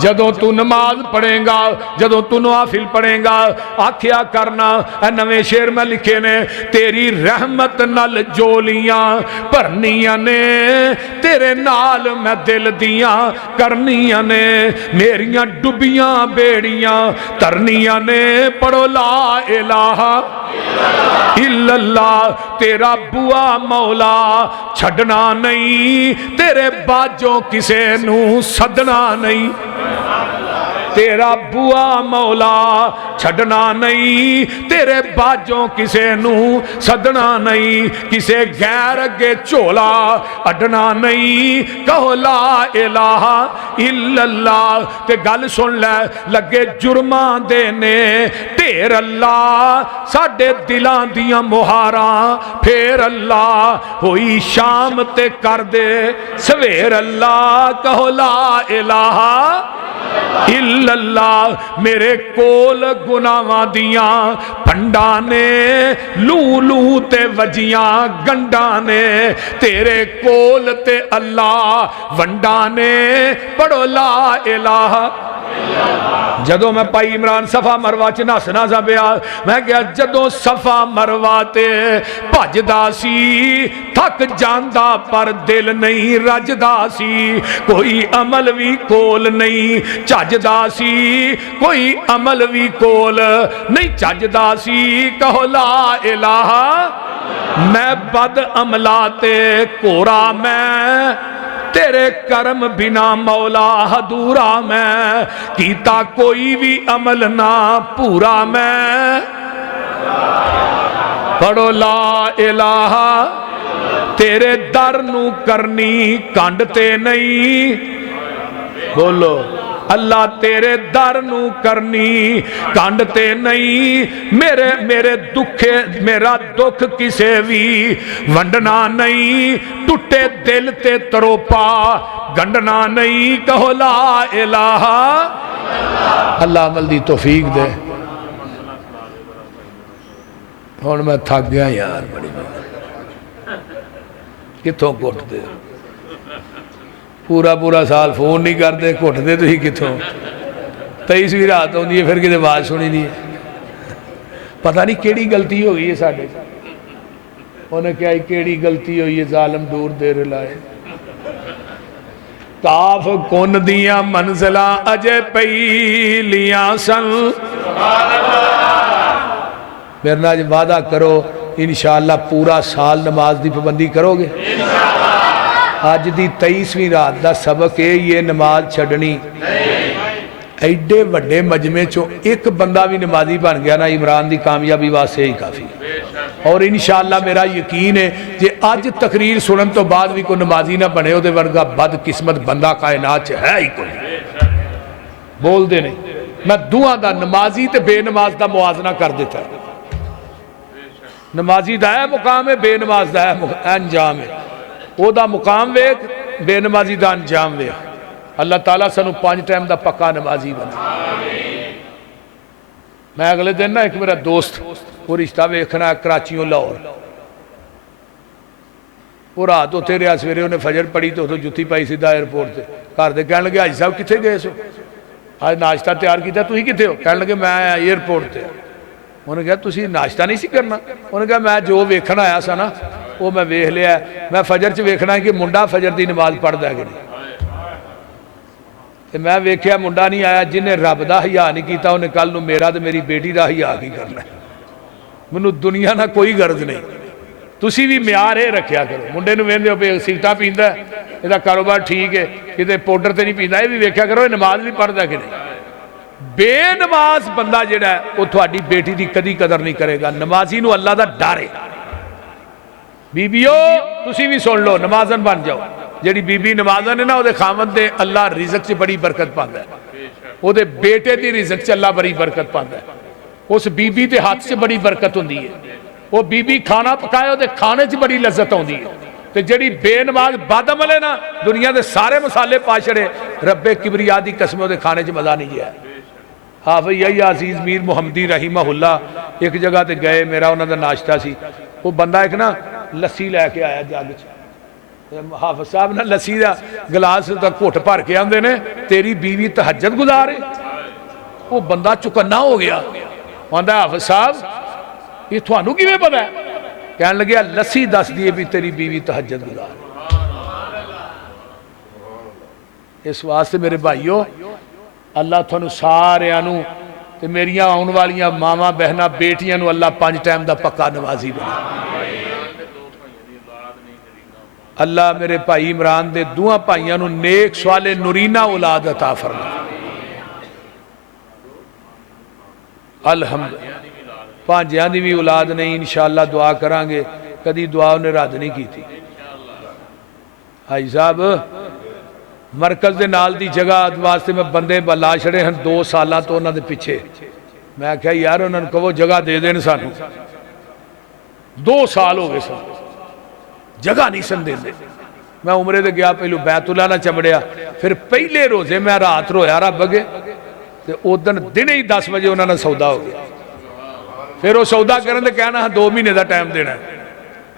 جدوں تو نماز پڑھیں گا جدوں تو نوافل پڑھیں گا آکھیا کرنا اے نویں شعر میں لکھے نے تیری رحمت نال جولیاں بھرنیاں نے تیرے نال میں دل دیاں کرنیاں نے میریاں ڈبیاں بیڑیاں ترنیاں نے پڑھو لا الہ الا اللہ تیرا بوا مولا چھڑنا نہیں تیرے باجوں کسے نو صدنا نہیں تیرا بوا مولا چھڑنا نہیں تیرے باجوں کسے نو صدنا نہیں کسے غیر اگے چولا اڈنا نہیں کہو لا الہ الا اللہ تے گل سن لے لگے جرماں دینے تیر اللہ ساڑھے دلان دیاں مہاراں پھر اللہ ہوئی شام تے کر دے سویر اللہ کہو لا الہ الا اللہ میرے کول گناہاں دیاں پنڈانے لوں تے وجیاں گنڈانے تیرے کول تے اللہ ونڈانے پڑھو لا الہ جدو میں پائی عمران صفا مروہ چ نسنا سا پیا میں کیا جدو صفا مروہ تے بھجدا سی تھک جاندا پر دل نہیں رجدا سی کوئی عمل بھی کول نہیں چجدا سی کوئی عمل بھی کول نہیں چجدا سی کہو لا الہ میں بد عملاتے کورا میں تیرے کرم بنا مولا حدورا میں کیتا کوئی بھی عمل نہ پورا میں پڑھو لا الہ تیرے در نو کرنی کانڈتے نہیں بولو اللہ تیرے در نو کرنی کانڈتے نہیں میرے دکھے میرا دکھ کسے بھی ونڈنا نہیں ٹوٹے دل تے تروپا گنڈنا نہیں کہو لا الہ اللہ عمل دی توفیق دے ہون میں تھک گیا یار بڑی کتوں کوٹ دے پورا سال فون نہیں کرتے گھٹ دے تو ہی کتوں 23ویں رات ہوندی ہے پھر کتے آواز سنی نہیں پتہ نہیں کیڑی غلطی ہوئی ہے ساڈے انہیں کیا کیڑی غلطی ہوئی ہے ظالم دور دیر لائے کاف کن دیاں منزلہ اجے پئی لیاں سن میرے نال وعدہ کرو انشاءاللہ پورا سال نماز دی پابندی کرو گے؟ آج دی 23ویں رات دا سبق ہے یہ نماز چھڑنی ایڈے وڈے مجمع چو ایک بندہ بھی نمازی بن گیا نا عمران دی کامیابی واسطے ہی کافی، اور انشاءاللہ میرا یقین ہے جے آج تقریر سنن تو بعد بھی کوئی نمازی نہ بنے ہو دے ورگا بد قسمت بندہ کائنات ہے ہی کوئی بول دے نہیں۔ میں دعا دا نمازی تے بے نماز دا موازنہ کر دیتا ہے، نمازی دا ہے مقام ہے، بے نماز دا ہے انجام ہے، او دا مقام ویک بے نمازی دا انجام ویک۔ اللہ تعالیٰ سنو 5 ٹائم دا پکا نمازی بنا۔ میں اگلے دن نا ایک میرا دوست وہ رشتہ ویکھنا کراچیوں لاہور، وہ رات ہوتے رہا، سویرے انہیں فجر پڑھی تو جتی پائی سیدھا ایئرپورٹ سے گھر دے کہنے لگے حاجی صاحب کتنے گئے سو؟ آج ناشتہ تیار کیتا تُہی کتنے ہو؟ کہنے لگے میں ایئرپورٹ تے۔ انہوں نے کہا تُسی ناشتہ نہیں سی کرنا؟ انہوں نے کہا میں جو ویکھنا آیا سا نا وہ میں ویکھ لیا ہے، میں فجر چ ویکھنا ہے کہ منڈا فجر دی نماز پڑھ دا کہ نہیں۔ میں ویکھیا منڈا نہیں آیا جنہیں رب دا حیا نہیں کیتا انہیں کل نو میرا تے میری بیٹی دا حیا کی کرنا ہے۔ منو دنیا نہ کوئی غرض نہیں، تسی بھی معیار ہے رکھیا کرو۔ منڈے نو ویندے ہو پہ سگٹا پیندا ہے، یہ دا کاروبار ٹھیک ہے، کتے پاؤڈر تے نہیں پیندا، یہ بھی ویکھیا کرو یہ نماز بھی پڑھدا کہ نہیں۔ بے نماز بندہ جڑا ہے وہ تھوڑی بیٹی دی کدی قدر نہیں کرے گا۔ نمازی نو اللہ دا ڈر ہے۔ بیبیو تسی بھی سن لو نمازن بن جاؤ، جیڑی بی بی نمازن ہے نا وہ دے خامن دے اللہ رزق سے بڑی برکت پاندا ہے، وہ دے بیٹے دی رزق سے اللہ بڑی برکت پاندا ہے، اس بی بی دے ہاتھ سے بڑی برکت ہوندی ہے، وہ بی بی کھانا پکائے وہ دے کھانے سے بڑی لذت ہوندی ہے۔ تو جیڑی بے نماز بد عمل ہے نا دنیا دے سارے مسالے پا چھڑے، رب کبریا دی قسم دے کھانے سے مزہ نہیں جائے۔ حافظ یحییٰ عزیز میر محمدی رحمہ اللہ ایک جگہ تے گئے، میرا انہوں دا ناشتہ سی، وہ بندہ ایک نا لسی لے کے آیا جگ چ، حافظ صاحب نے لسی دا گلاس دا گھٹ بھر کے آندے نے تیری بیوی تہجد گزارے۔ وہ بندہ چکنا ہو گیا، آندا حافظ صاحب یہ تھانوں کیویں پتہ ہے؟ کہنے لگے لسی دس دیے بھی تیری بیوی تہجد گزارے۔ اس واسطے میرے بھائیو اللہ تھانوں سارے آنوں تے میریاں آن والیاں ماما بہنا بیٹیاں نو اللہ 5 ٹائم دا پکا نمازی بنا۔ اللہ میرے بھائی عمران دے دوہاں بھائیاں نو نیک صالح نورینہ اولاد عطا فرما۔ الحمدللہ پانچیاں دی بھی اولاد نہیں، انشاءاللہ دعا کران گے، کدی دعا انہیں رد نہیں کی تھی۔ حاجی صاحب مرکز دے نال دی جگہ واسطے میں بندے بلا چھڑے ہیں 2 سالاں تو انہاں دے پیچھے، میں کہا یار انہاں کو وہ جگہ دے دین سانو، 2 سال ہو گئے سن جگہ نہیں سن دے دے۔ میں عمرے دے گیا پہلو بیت اللہ نہ چمڑیا، پھر پہلے روزے میں رات رویا رب بگے تے اودن دن ہی 10 بجے انہاں نے سودا ہو گیا، پھر وہ سودا کرن دے کہنا 2 مہینے دا ٹائم دینا ہے،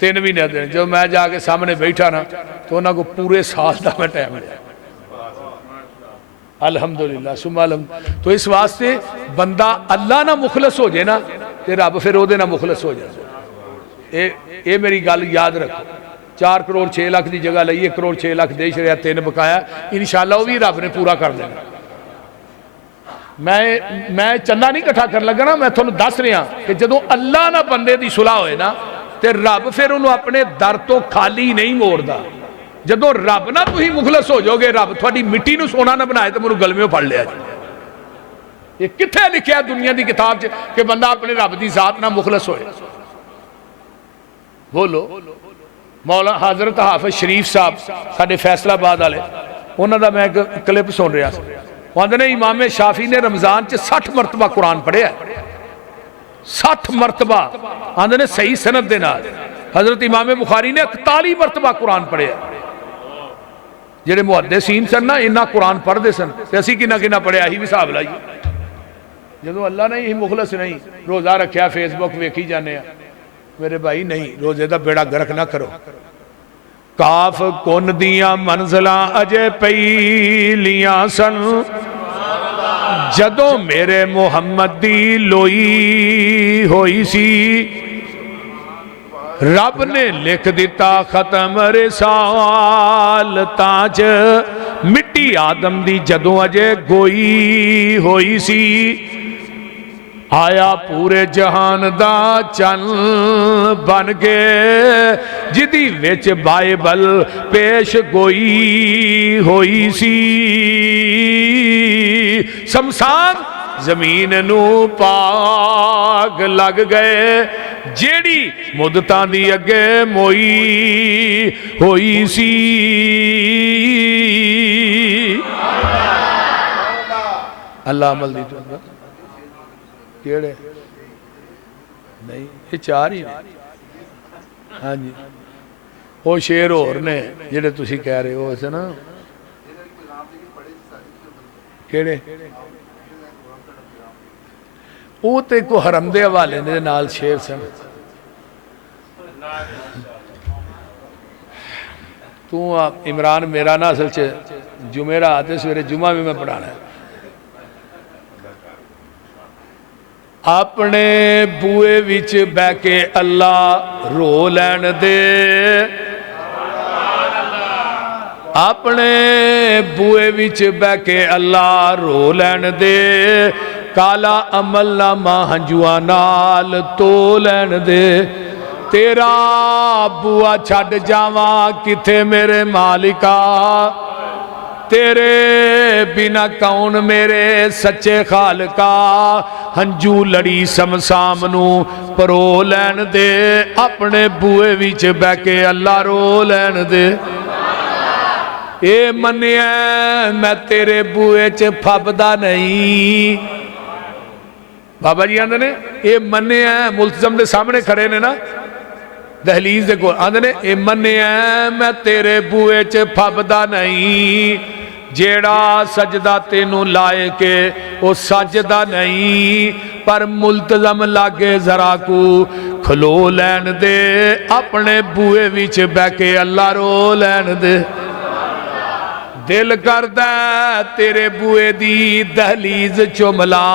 3 مہینے دینا۔ جو میں جا کے سامنے بیٹھا نا تو انہاں کو پورے سال دا میں ٹائم دیا۔ الحمدللہ ثم الحمدللہ۔ تو اس واسطے بندہ اللہ نہ مخلص ہو جائے نا تے رب پھر او دے نہ مخلص ہو جائے۔ اے میری گل یاد رکھو، 4 کروڑ 6 لاکھ دی جگہ لئی 1 کروڑ 6 لاکھ دے چھڑیا 3 بقایا، انشاءاللہ وہ بھی رب نے پورا کر دینا۔ میں چندہ نہیں کٹھا کر لگا نا، میں تھانوں دس رہا کہ جدوں اللہ نہ بندے دی صلح ہوئے نا تے رب پھر انہوں اپنے در تو خالی نہیں موڑدا۔ جدوں رب نہ تھی مخلص ہو جاؤ گے، رب تھوڑی مٹی نو سونا نہ بنائے تو منو گلمیوں پڑھ لیا جی۔ یہ کتھے لکھیا دنیا دی کتاب کہ بندہ اپنے رب دی ذات نہ مخلص ہوئے؟ بولو۔ مولا حضرت حافظ شریف صاحب ساڈے فیصلہ آباد والے، انہاں دا میں ایک کلپ سن رہا سی، وہاں نے امام شافعی نے رمضان 60 مرتبہ قرآن پڑھے ہے، 60 مرتبہ آندھے نے صحیح سند دے نال۔ حضرت امام بخاری نے 41 مرتبہ قرآن پڑھے ہے۔ جڑے محدثین سن نا انہاں قرآن پڑھ دے سن تے اسی کنا پڑھے ہی بھی حساب لائیے۔ جدوں اللہ نے ہی مخلص نہیں روزہ رکھیا فیس بک ویکھی جانے ہیں، میرے بھائی نہیں، روزے دا بیڑا گرک نہ کرو۔ کاف کن دیاں منزلاں اجے پہلیاں سن، جدوں میرے محمد دی لوئی ہوئی سی، رب نے لکھ دیتا ختم رسال تاج، مٹی آدم دی جدوں اجے گوئی ہوئی سی، آیا پورے جہان دا چن بن کے جدی وچ بائبل پیش گوئی ہوئی سی شمشان زمین نو پاگ لگ گئے جیڑی مدتاں دی اگے موئی ہوئی سی اللہ عمل دی تو کیڑے نہیں یہ چار ہی ہاں جی وہ شیر اور نے جڑے تسی کہہ رہے ہو اسے نا کیڑے وہ تے کو حرم دے حوالے نے نال شیر سن تو عمران میرا نا اصل چے جمعہ آتے سویرے جمعہ میں پڑھانا ہے اپنے بوئے وچ بہ کے اللہ رو لین دے اپنے بوئے وچ بہ کے اللہ رو لین دے کالا عمل نامہ ہنجواں نال تو لین دے تیرا بوا چھڈ جاواں کتھے میرے مالکا تیرے بنا کون میرے سچے خالقا ہنجو لڑی سمسامنو پرو لین دے اپنے بوئے وچ بہ کے اللہ رو لین دے اے منیا میں تیرے بوئے چ پھبدا نہیں بابا جی آندھے نے اے منیا ملتزم دے سامنے کھڑے نے نا دہلیز دے کو آندھے نے اے منیا میں تیرے بوئے چ پھبدا نہیں جیڑا سجدہ تینوں لائے کے وہ سجدہ نہیں پر ملتزم لاگے ذرا کو کھلو لین دے اپنے بوئے وچ بہ کے اللہ رو لین دے دل کردہ تیرے بوئے دی دہلیز چملا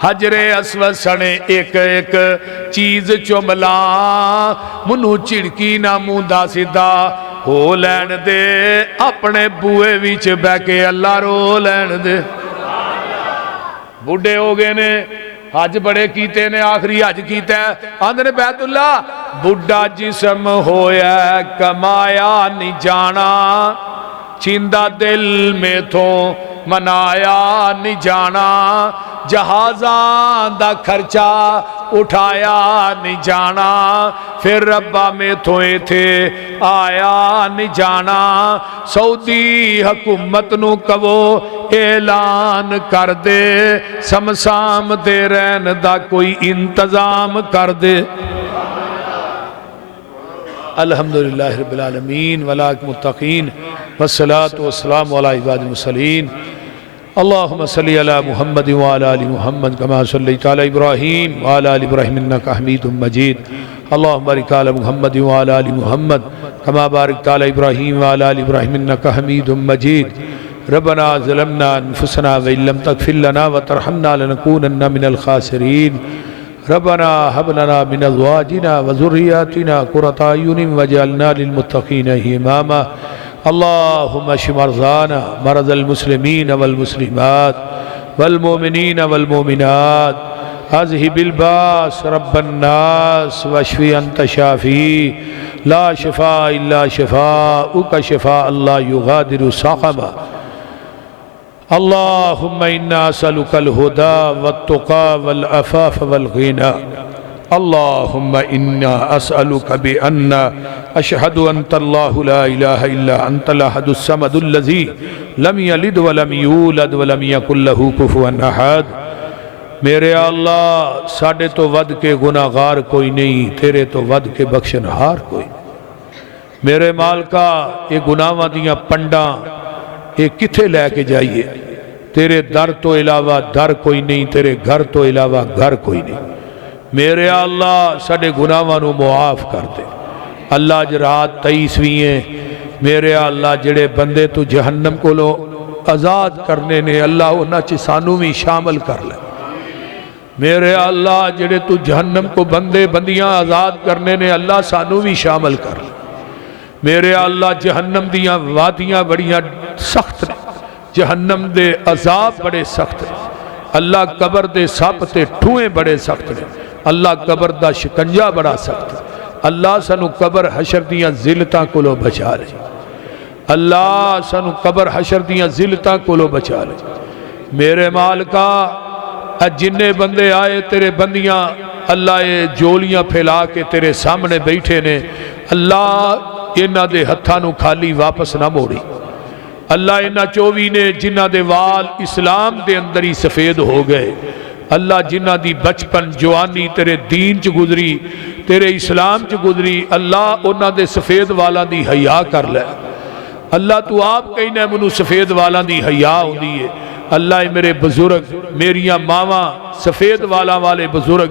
حجر اسود سنے ایک ایک چیز چملا منو چڑکی نہ موندا سیدھا ہو لین دے اپنے بوئے وچ بہ کے اللہ رو لین دے بڑھے ہو گئے نے حج بڑے کیتے نے آخری حج کیتا ہے آندھنے بیت اللہ بڑھا جسم ہویا کمایا نہیں جانا چیندہ دل میں تھو منایا نہیں جانا جہازاں دا خرچہ اٹھایا نہیں جانا پھر ربا میں تھوئے تھے آیا نہیں جانا سعودی حکومت نو کہو اعلان کر دے سمسام دے رہن دا کوئی انتظام کر دے الحمدللہ رب العالمین والعاقبۃ للمتقین والصلاة والسلام علی عباد المرسلین اللہم صلی علی محمد وعلی آل محمد کما صلیت علی ابراہیم وعلی آل ابراہیم انکا حمید مجید اللہم بارک علی محمد وعلی آل محمد کما بارکت علی ابراہیم وعلی آل ابراہیم انکا حمید مجید ربنا ظلمنا انفسنا وإن لم تغفر لنا وترحمنا لنكونن من الخاسرین ربنا هب لنا من ازواجنا وذرياتنا قرة اعين واجعلنا للمتقين اماما اللهم اشف مرضانا مرضى المسلمين والمسلمات والمؤمنين والمؤمنات اذهب الباس رب الناس واشف انت شافي لا شفاء الا شفاؤك شفاء لا يغادر سقما اللهم إنا أسألك الهدى والتقى والعفاف والغنى اللهم إنا أسألك بأن أشهد أنت الله لا إله إلا أنت الأحد الصمد الذي لم يلد ولم يولد ولم يكن له كفوا أحد میرے اللہ ساڑھے تو ود کے گناہگار کوئی نہیں تیرے تو ود کے بخشنہار کوئی میرے مالکا یہ گناہاں دیاں پنڈاں یہ کتھے لے کے جائیے تیرے در تو علاوہ در کوئی نہیں تیرے گھر تو علاوہ گھر کوئی نہیں میرے اللہ ساڑھے گناہاں نو معاف کر دے اللہ جرات 23ویں ہیں میرے اللہ جڑے بندے تو جہنم کو لو آزاد کرنے نے اللہ انہاں چی سانو بھی شامل کر لے میرے اللہ جڑے تو جہنم کو بندے بندیاں آزاد کرنے نے اللہ سانو بھی شامل کر لے میرے اللہ جہنم دیاں وادیاں بڑیاں سخت نے جہنم دے عذاب بڑے سخت نے اللہ قبر دے سپ تے ٹھوئیں بڑے سخت نے، اللہ قبر دا شکنجہ بڑا سخت ہے، اللہ سانو قبر حشر دیاں ذلتاں کولو بچا لے، اللہ سانو قبر حشر دیاں ذلتاں کولو بچا لے۔ میرے مالکا جننے بندے آئے تیرے بندیاں اللہ یہ جولیاں پھیلا کے تیرے سامنے بیٹھے نے، اللہ انہاں دے ہتھاں نو کھالی واپس نہ موڑی، اللہ انہاں چووی نے جنہاں دے وال اسلام دے اندر ہی سفید ہو گئے، اللہ جنہاں دی بچپن جوانی تیرے دین چ گزری، تیرے اسلام چ گزری، اللہ انہاں دے سفید والاں دی حیا کر لے۔ اللہ تو آپ کہنا منو سفید والاں دی حیا ہوندی ہے، اللہ میرے بزرگ میریاں ماواں سفید والا والے بزرگ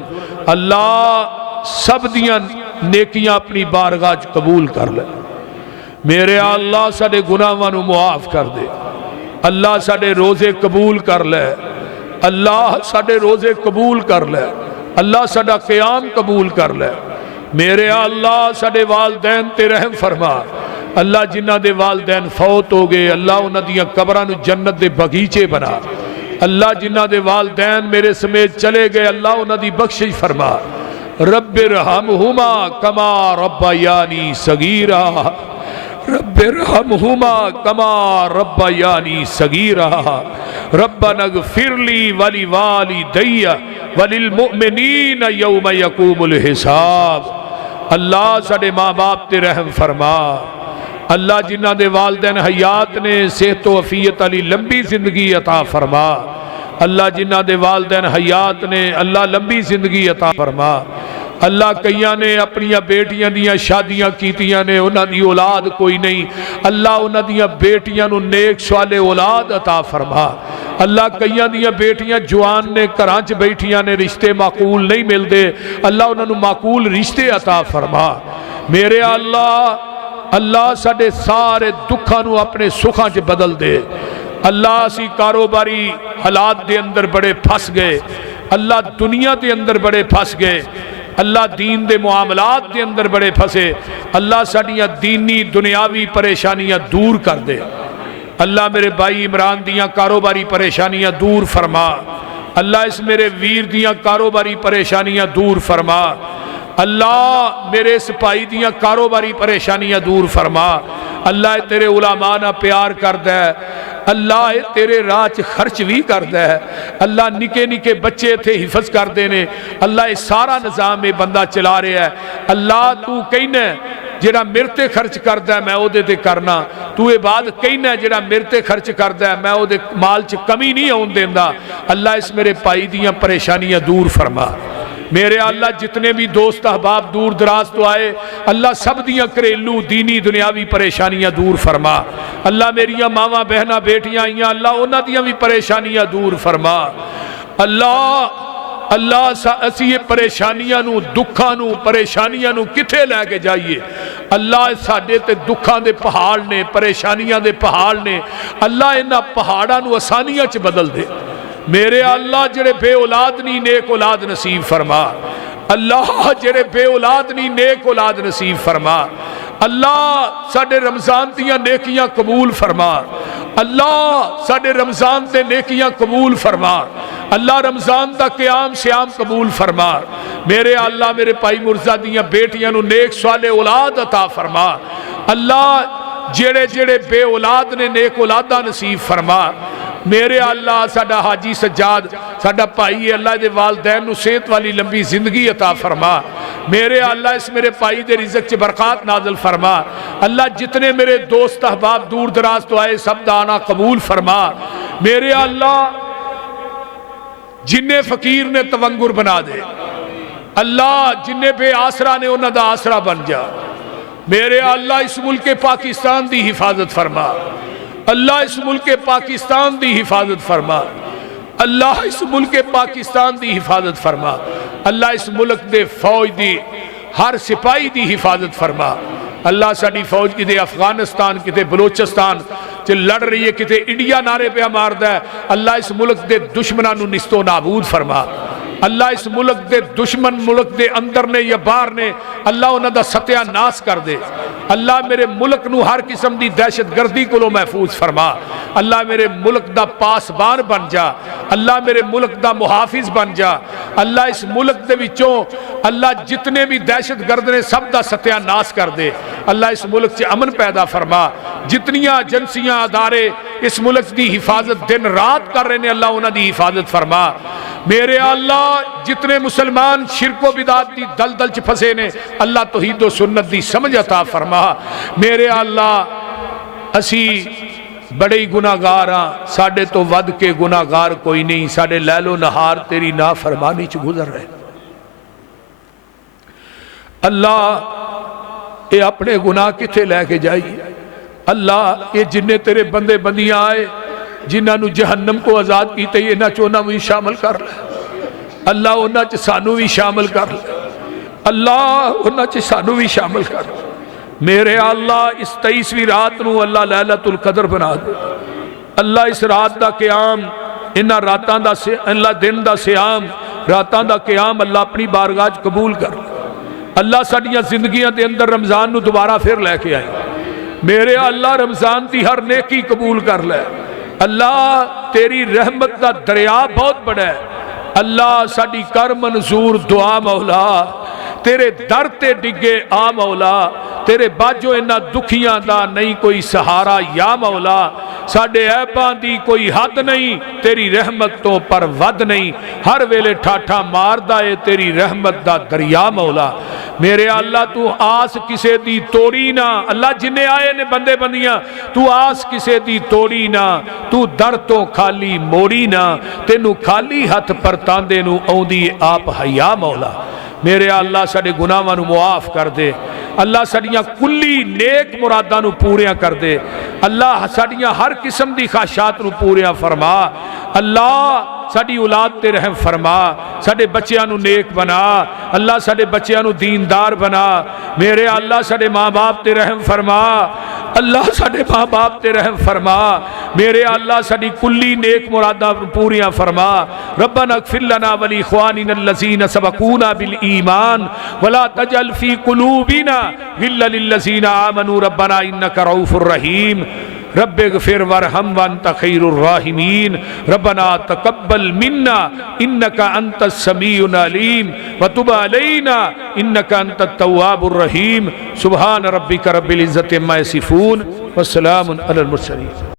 اللہ سب دیاں نیکیاں اپنی بارگاہ قبول کر لے۔ میرے اللہ ساڑے گناہاں نو معاف کر دے، اللہ ساڑے روزے قبول کر لے، اللہ ساڑے روزے قبول کر لے، اللہ ساڑا قیام قبول کر لے۔ میرے اللہ ساڑے والدین تے رحم فرما، اللہ جنہ دے والدین فوت ہو گئے اللہ انہ دیاں قبران جنت دے بغیچے بنا، اللہ جنہ دے والدین میرے سمیت چلے گئے اللہ انہ دی بخشش فرما۔ رب ارحمہما کما ربیانی صغیرا، رب ارحمہما کما ربیانی صغیرا، ربنا اغفر لی ولوالدی وللمؤمنین یوم یقوم الحساب۔ اللہ ساڑے ماں باپ تے رحم فرما، اللہ جنہ دے والدین حیات نے صحت و عافیت علی لمبی زندگی عطا فرما، اللہ جنہ دے والدین حیات نے اللہ لمبی زندگی عطا فرما۔ اللہ کئیاں نے اپنی بیٹیاں دیاں شادیاں کیتیاں نے انہاں دی اولاد کوئی نہیں، اللہ انہاں دیاں بیٹیاں نو نیک صالح اولاد عطا فرما۔ اللہ کئیاں دیاں بیٹیاں جوان نے کرانچ بیٹیاں نے رشتے معقول نہیں مل دے، اللہ انہاں نو معقول رشتے عطا فرما۔ میرے اللہ ساڑے سارے دکھاں نو اپنے سکھاں چ بدل دے۔ اللہ اسی کاروباری حالات دے اندر بڑے پھس گئے، اللہ دنیا دے اندر بڑے پھس گئے، اللہ دین دے معاملات دے اندر بڑے پھسے، اللہ ساڑیاں دینی دنیاوی پریشانیاں دور کر دے۔ اللہ میرے بھائی عمران دیاں کاروباری پریشانیاں دور فرما، اللہ اس میرے ویر دیاں کاروباری پریشانیاں دور فرما، اللہ میرے سپاہی دیاں کاروباری پریشانیاں دور فرما۔ اللہ تیرے علماء نہ پیار کر دے، اللہ تیرے راج خرچ بھی کر دے، اللہ نکے نکے بچے تھے حفظ کر دینے، اللہ اس سارا نظام میں بندہ چلا رہے ہے۔ اللہ تو کہنا جڑا مرتے خرچ کردا ہے میں او دے کرنا، تو اے بات کہنا جڑا مرتے خرچ کردا ہے میں او دے مال چ کمی نہیں ہون دیندا۔ اللہ اس میرے پائی دیاں پریشانیاں دور فرما۔ میرے اللہ جتنے بھی دوست احباب دور دراز تو آئے اللہ سب دیاں کریلو دینی دنیاوی پریشانیاں دور فرما۔ اللہ میریاں ماواں بہناں بیٹیاں آئیاں اللہ انہاں دیاں بھی پریشانیاں دور فرما۔ اللہ اسی یہ پریشانیاں نو دکھاں نو پریشانیاں نو کتھے لے کے جائیے۔ اللہ ساڑے تے دکھاں دے پہاڑ نے پریشانیاں دے پہاڑ نے، اللہ انہاں پہاڑاں نو آسانیاں چ بدل دے۔ میرے اللہ جڑے بے اولاد نہیں نیک اولاد نصیب فرما، اللہ جڑے بے اولاد نہیں نیک اولاد نصیب فرما۔ اللہ ساڑے رمضان دیاں نیکیاں قبول فرما، اللہ ساڑے رمضان تے نیکیاں قبول فرما، اللہ رمضان دا قیام سیام قبول فرما۔ میرے اللہ میرے پائی مرزا دیاں بیٹیاں نو نیک صالح اولاد عطا فرما، اللہ جڑے جڑے بے اولاد نے نیک اولادہ نصیب فرما۔ میرے اللہ ساڑا حاجی سجاد ساڑا پائی اللہ دے والدین نو صحت والی لمبی زندگی عطا فرما۔ میرے اللہ اس میرے پائی دے رزق چ برکات نازل فرما۔ اللہ جتنے میرے دوست احباب دور دراز تو آئے سب دانا قبول فرما۔ میرے اللہ جنہیں فقیر نے تونگر بنا دے، اللہ جنہیں بے آسرا نے انہاں دا آسرا بن جا۔ میرے اللہ اس ملک پاکستان دی حفاظت فرما، اللہ اس ملک پاکستان دی حفاظت فرما، اللہ اس ملک پاکستان دی حفاظت فرما، اللہ اس ملک دے فوج دی ہر سپاہی دی حفاظت فرما۔ اللہ ساڑی فوج کتے افغانستان کتے بلوچستان چل لڑ رہی ہے کتے انڈیا نعرے پہ مار ہے، اللہ اس ملک دے دشمنانو نستو نابود فرما۔ اللہ اس ملک دے دشمن ملک دے اندر نے یا باہر نے اللہ انہاں دا ستیہ ناس کر دے اللہ میرے ملک نو ہر قسم دی دہشت گردی کو محفوظ فرما اللہ میرے ملک دا پاسبان بن جا اللہ میرے ملک دا محافظ بن جا اللہ اس ملک دے وچوں اللہ جتنے بھی دہشت گرد نے سب دا ستیہ ناس کر دے اللہ اس ملک سے امن پیدا فرما جتنیاں ایجنسیاں ادارے اس ملک دی حفاظت دن رات کر رہے ہیں اللہ انہاں دی حفاظت فرما میرے اللہ جتنے مسلمان شرک و بدعت دی دلدل چ پھسے نے اللہ توحید و سنت دی سمجھ عطا فرما میرے اللہ اسی بڑے ہی گناہگار ہاں ساڈے تو ود کے گناہگار کوئی نہیں ساڈے لیل و نہار تیری نافرمانی چ گزر رہے اللہ اے اپنے گناہ کتھے لے کے جائیے اللہ یہ جنہیں تیرے بندے بندیاں آئے جنہاں نو جہنم کو آزاد کیتے یہ نہ چونا بھی شامل کر لے اللہ انہاں چ سانو بھی شامل کر لے اللہ انہاں چ سانو بھی شامل کر لے میرے اللہ اس 23ویں رات نو اللہ لیلۃ القدر بنا دے اللہ اس رات دا قیام انہاں راتاں دا اللہ دن دا سیام راتاں دا قیام اللہ اپنی بارگاہ چ قبول کر اللہ ساڈیاں زندگیاں دے اندر رمضان نو دوبارہ پھر لے کے آئے میرے اللہ رمضان دی ہر نیکی قبول کر لے اللہ تیری رحمت دا دریا بہت بڑا ہے اللہ ساڈی کر منظور دعا مولا تیرے در تے ڈگے آ مولا تیرے باجو انہاں دکھیاں دا نہیں کوئی سہارا یا مولا ساڈے عیباں دی کوئی حد نہیں تیری رحمتوں پر ود نہیں ہر ویلے ٹھاٹھا ماردا ہے تیری رحمت دا دریا مولا میرے اللہ تو آس کسے دی توڑی نہ اللہ جنہیں آئے نے بندے بندیاں تو آس کسے دی توڑی نہ تو در تو خالی موڑی نہ تینو خالی ہاتھ پر تاندے نو اوندی آپ حیا مولا میرے اللہ ساڈے گناہاں نو معاف کر دے اللہ ساڈیاں کلی نیک مراداں نو پوریاں کر دے اللہ ساڈیاں ہر قسم دی خواہشات نو پوریاں فرما اللہ ساڈی اولاد تے رحم فرما ساڈے بچیاں نو نیک بنا اللہ ساڈے بچیاں نو دیندار بنا میرے اللہ ساڈے ماں باپ تے رحم فرما اللہ ساڈے ماں باپ تے رحم فرما میرے اللہ ساڈی کلی نیک مراداں پوریاں فرما ربنا اغفر لنا ولاخواننا الذين سبقونا بالایمان ولا تجعل في قلوبنا غلا للذين آمنوا ربنا انك رؤوف رحيم رب اغفر وارحم وانت خیر الراحمین ربنا تقبل منا انك انت السمیع العلیم وتب علینا انك انت التواب الرحیم سبحان ربک رب العزت عما یصفون والسلام علی المرسلین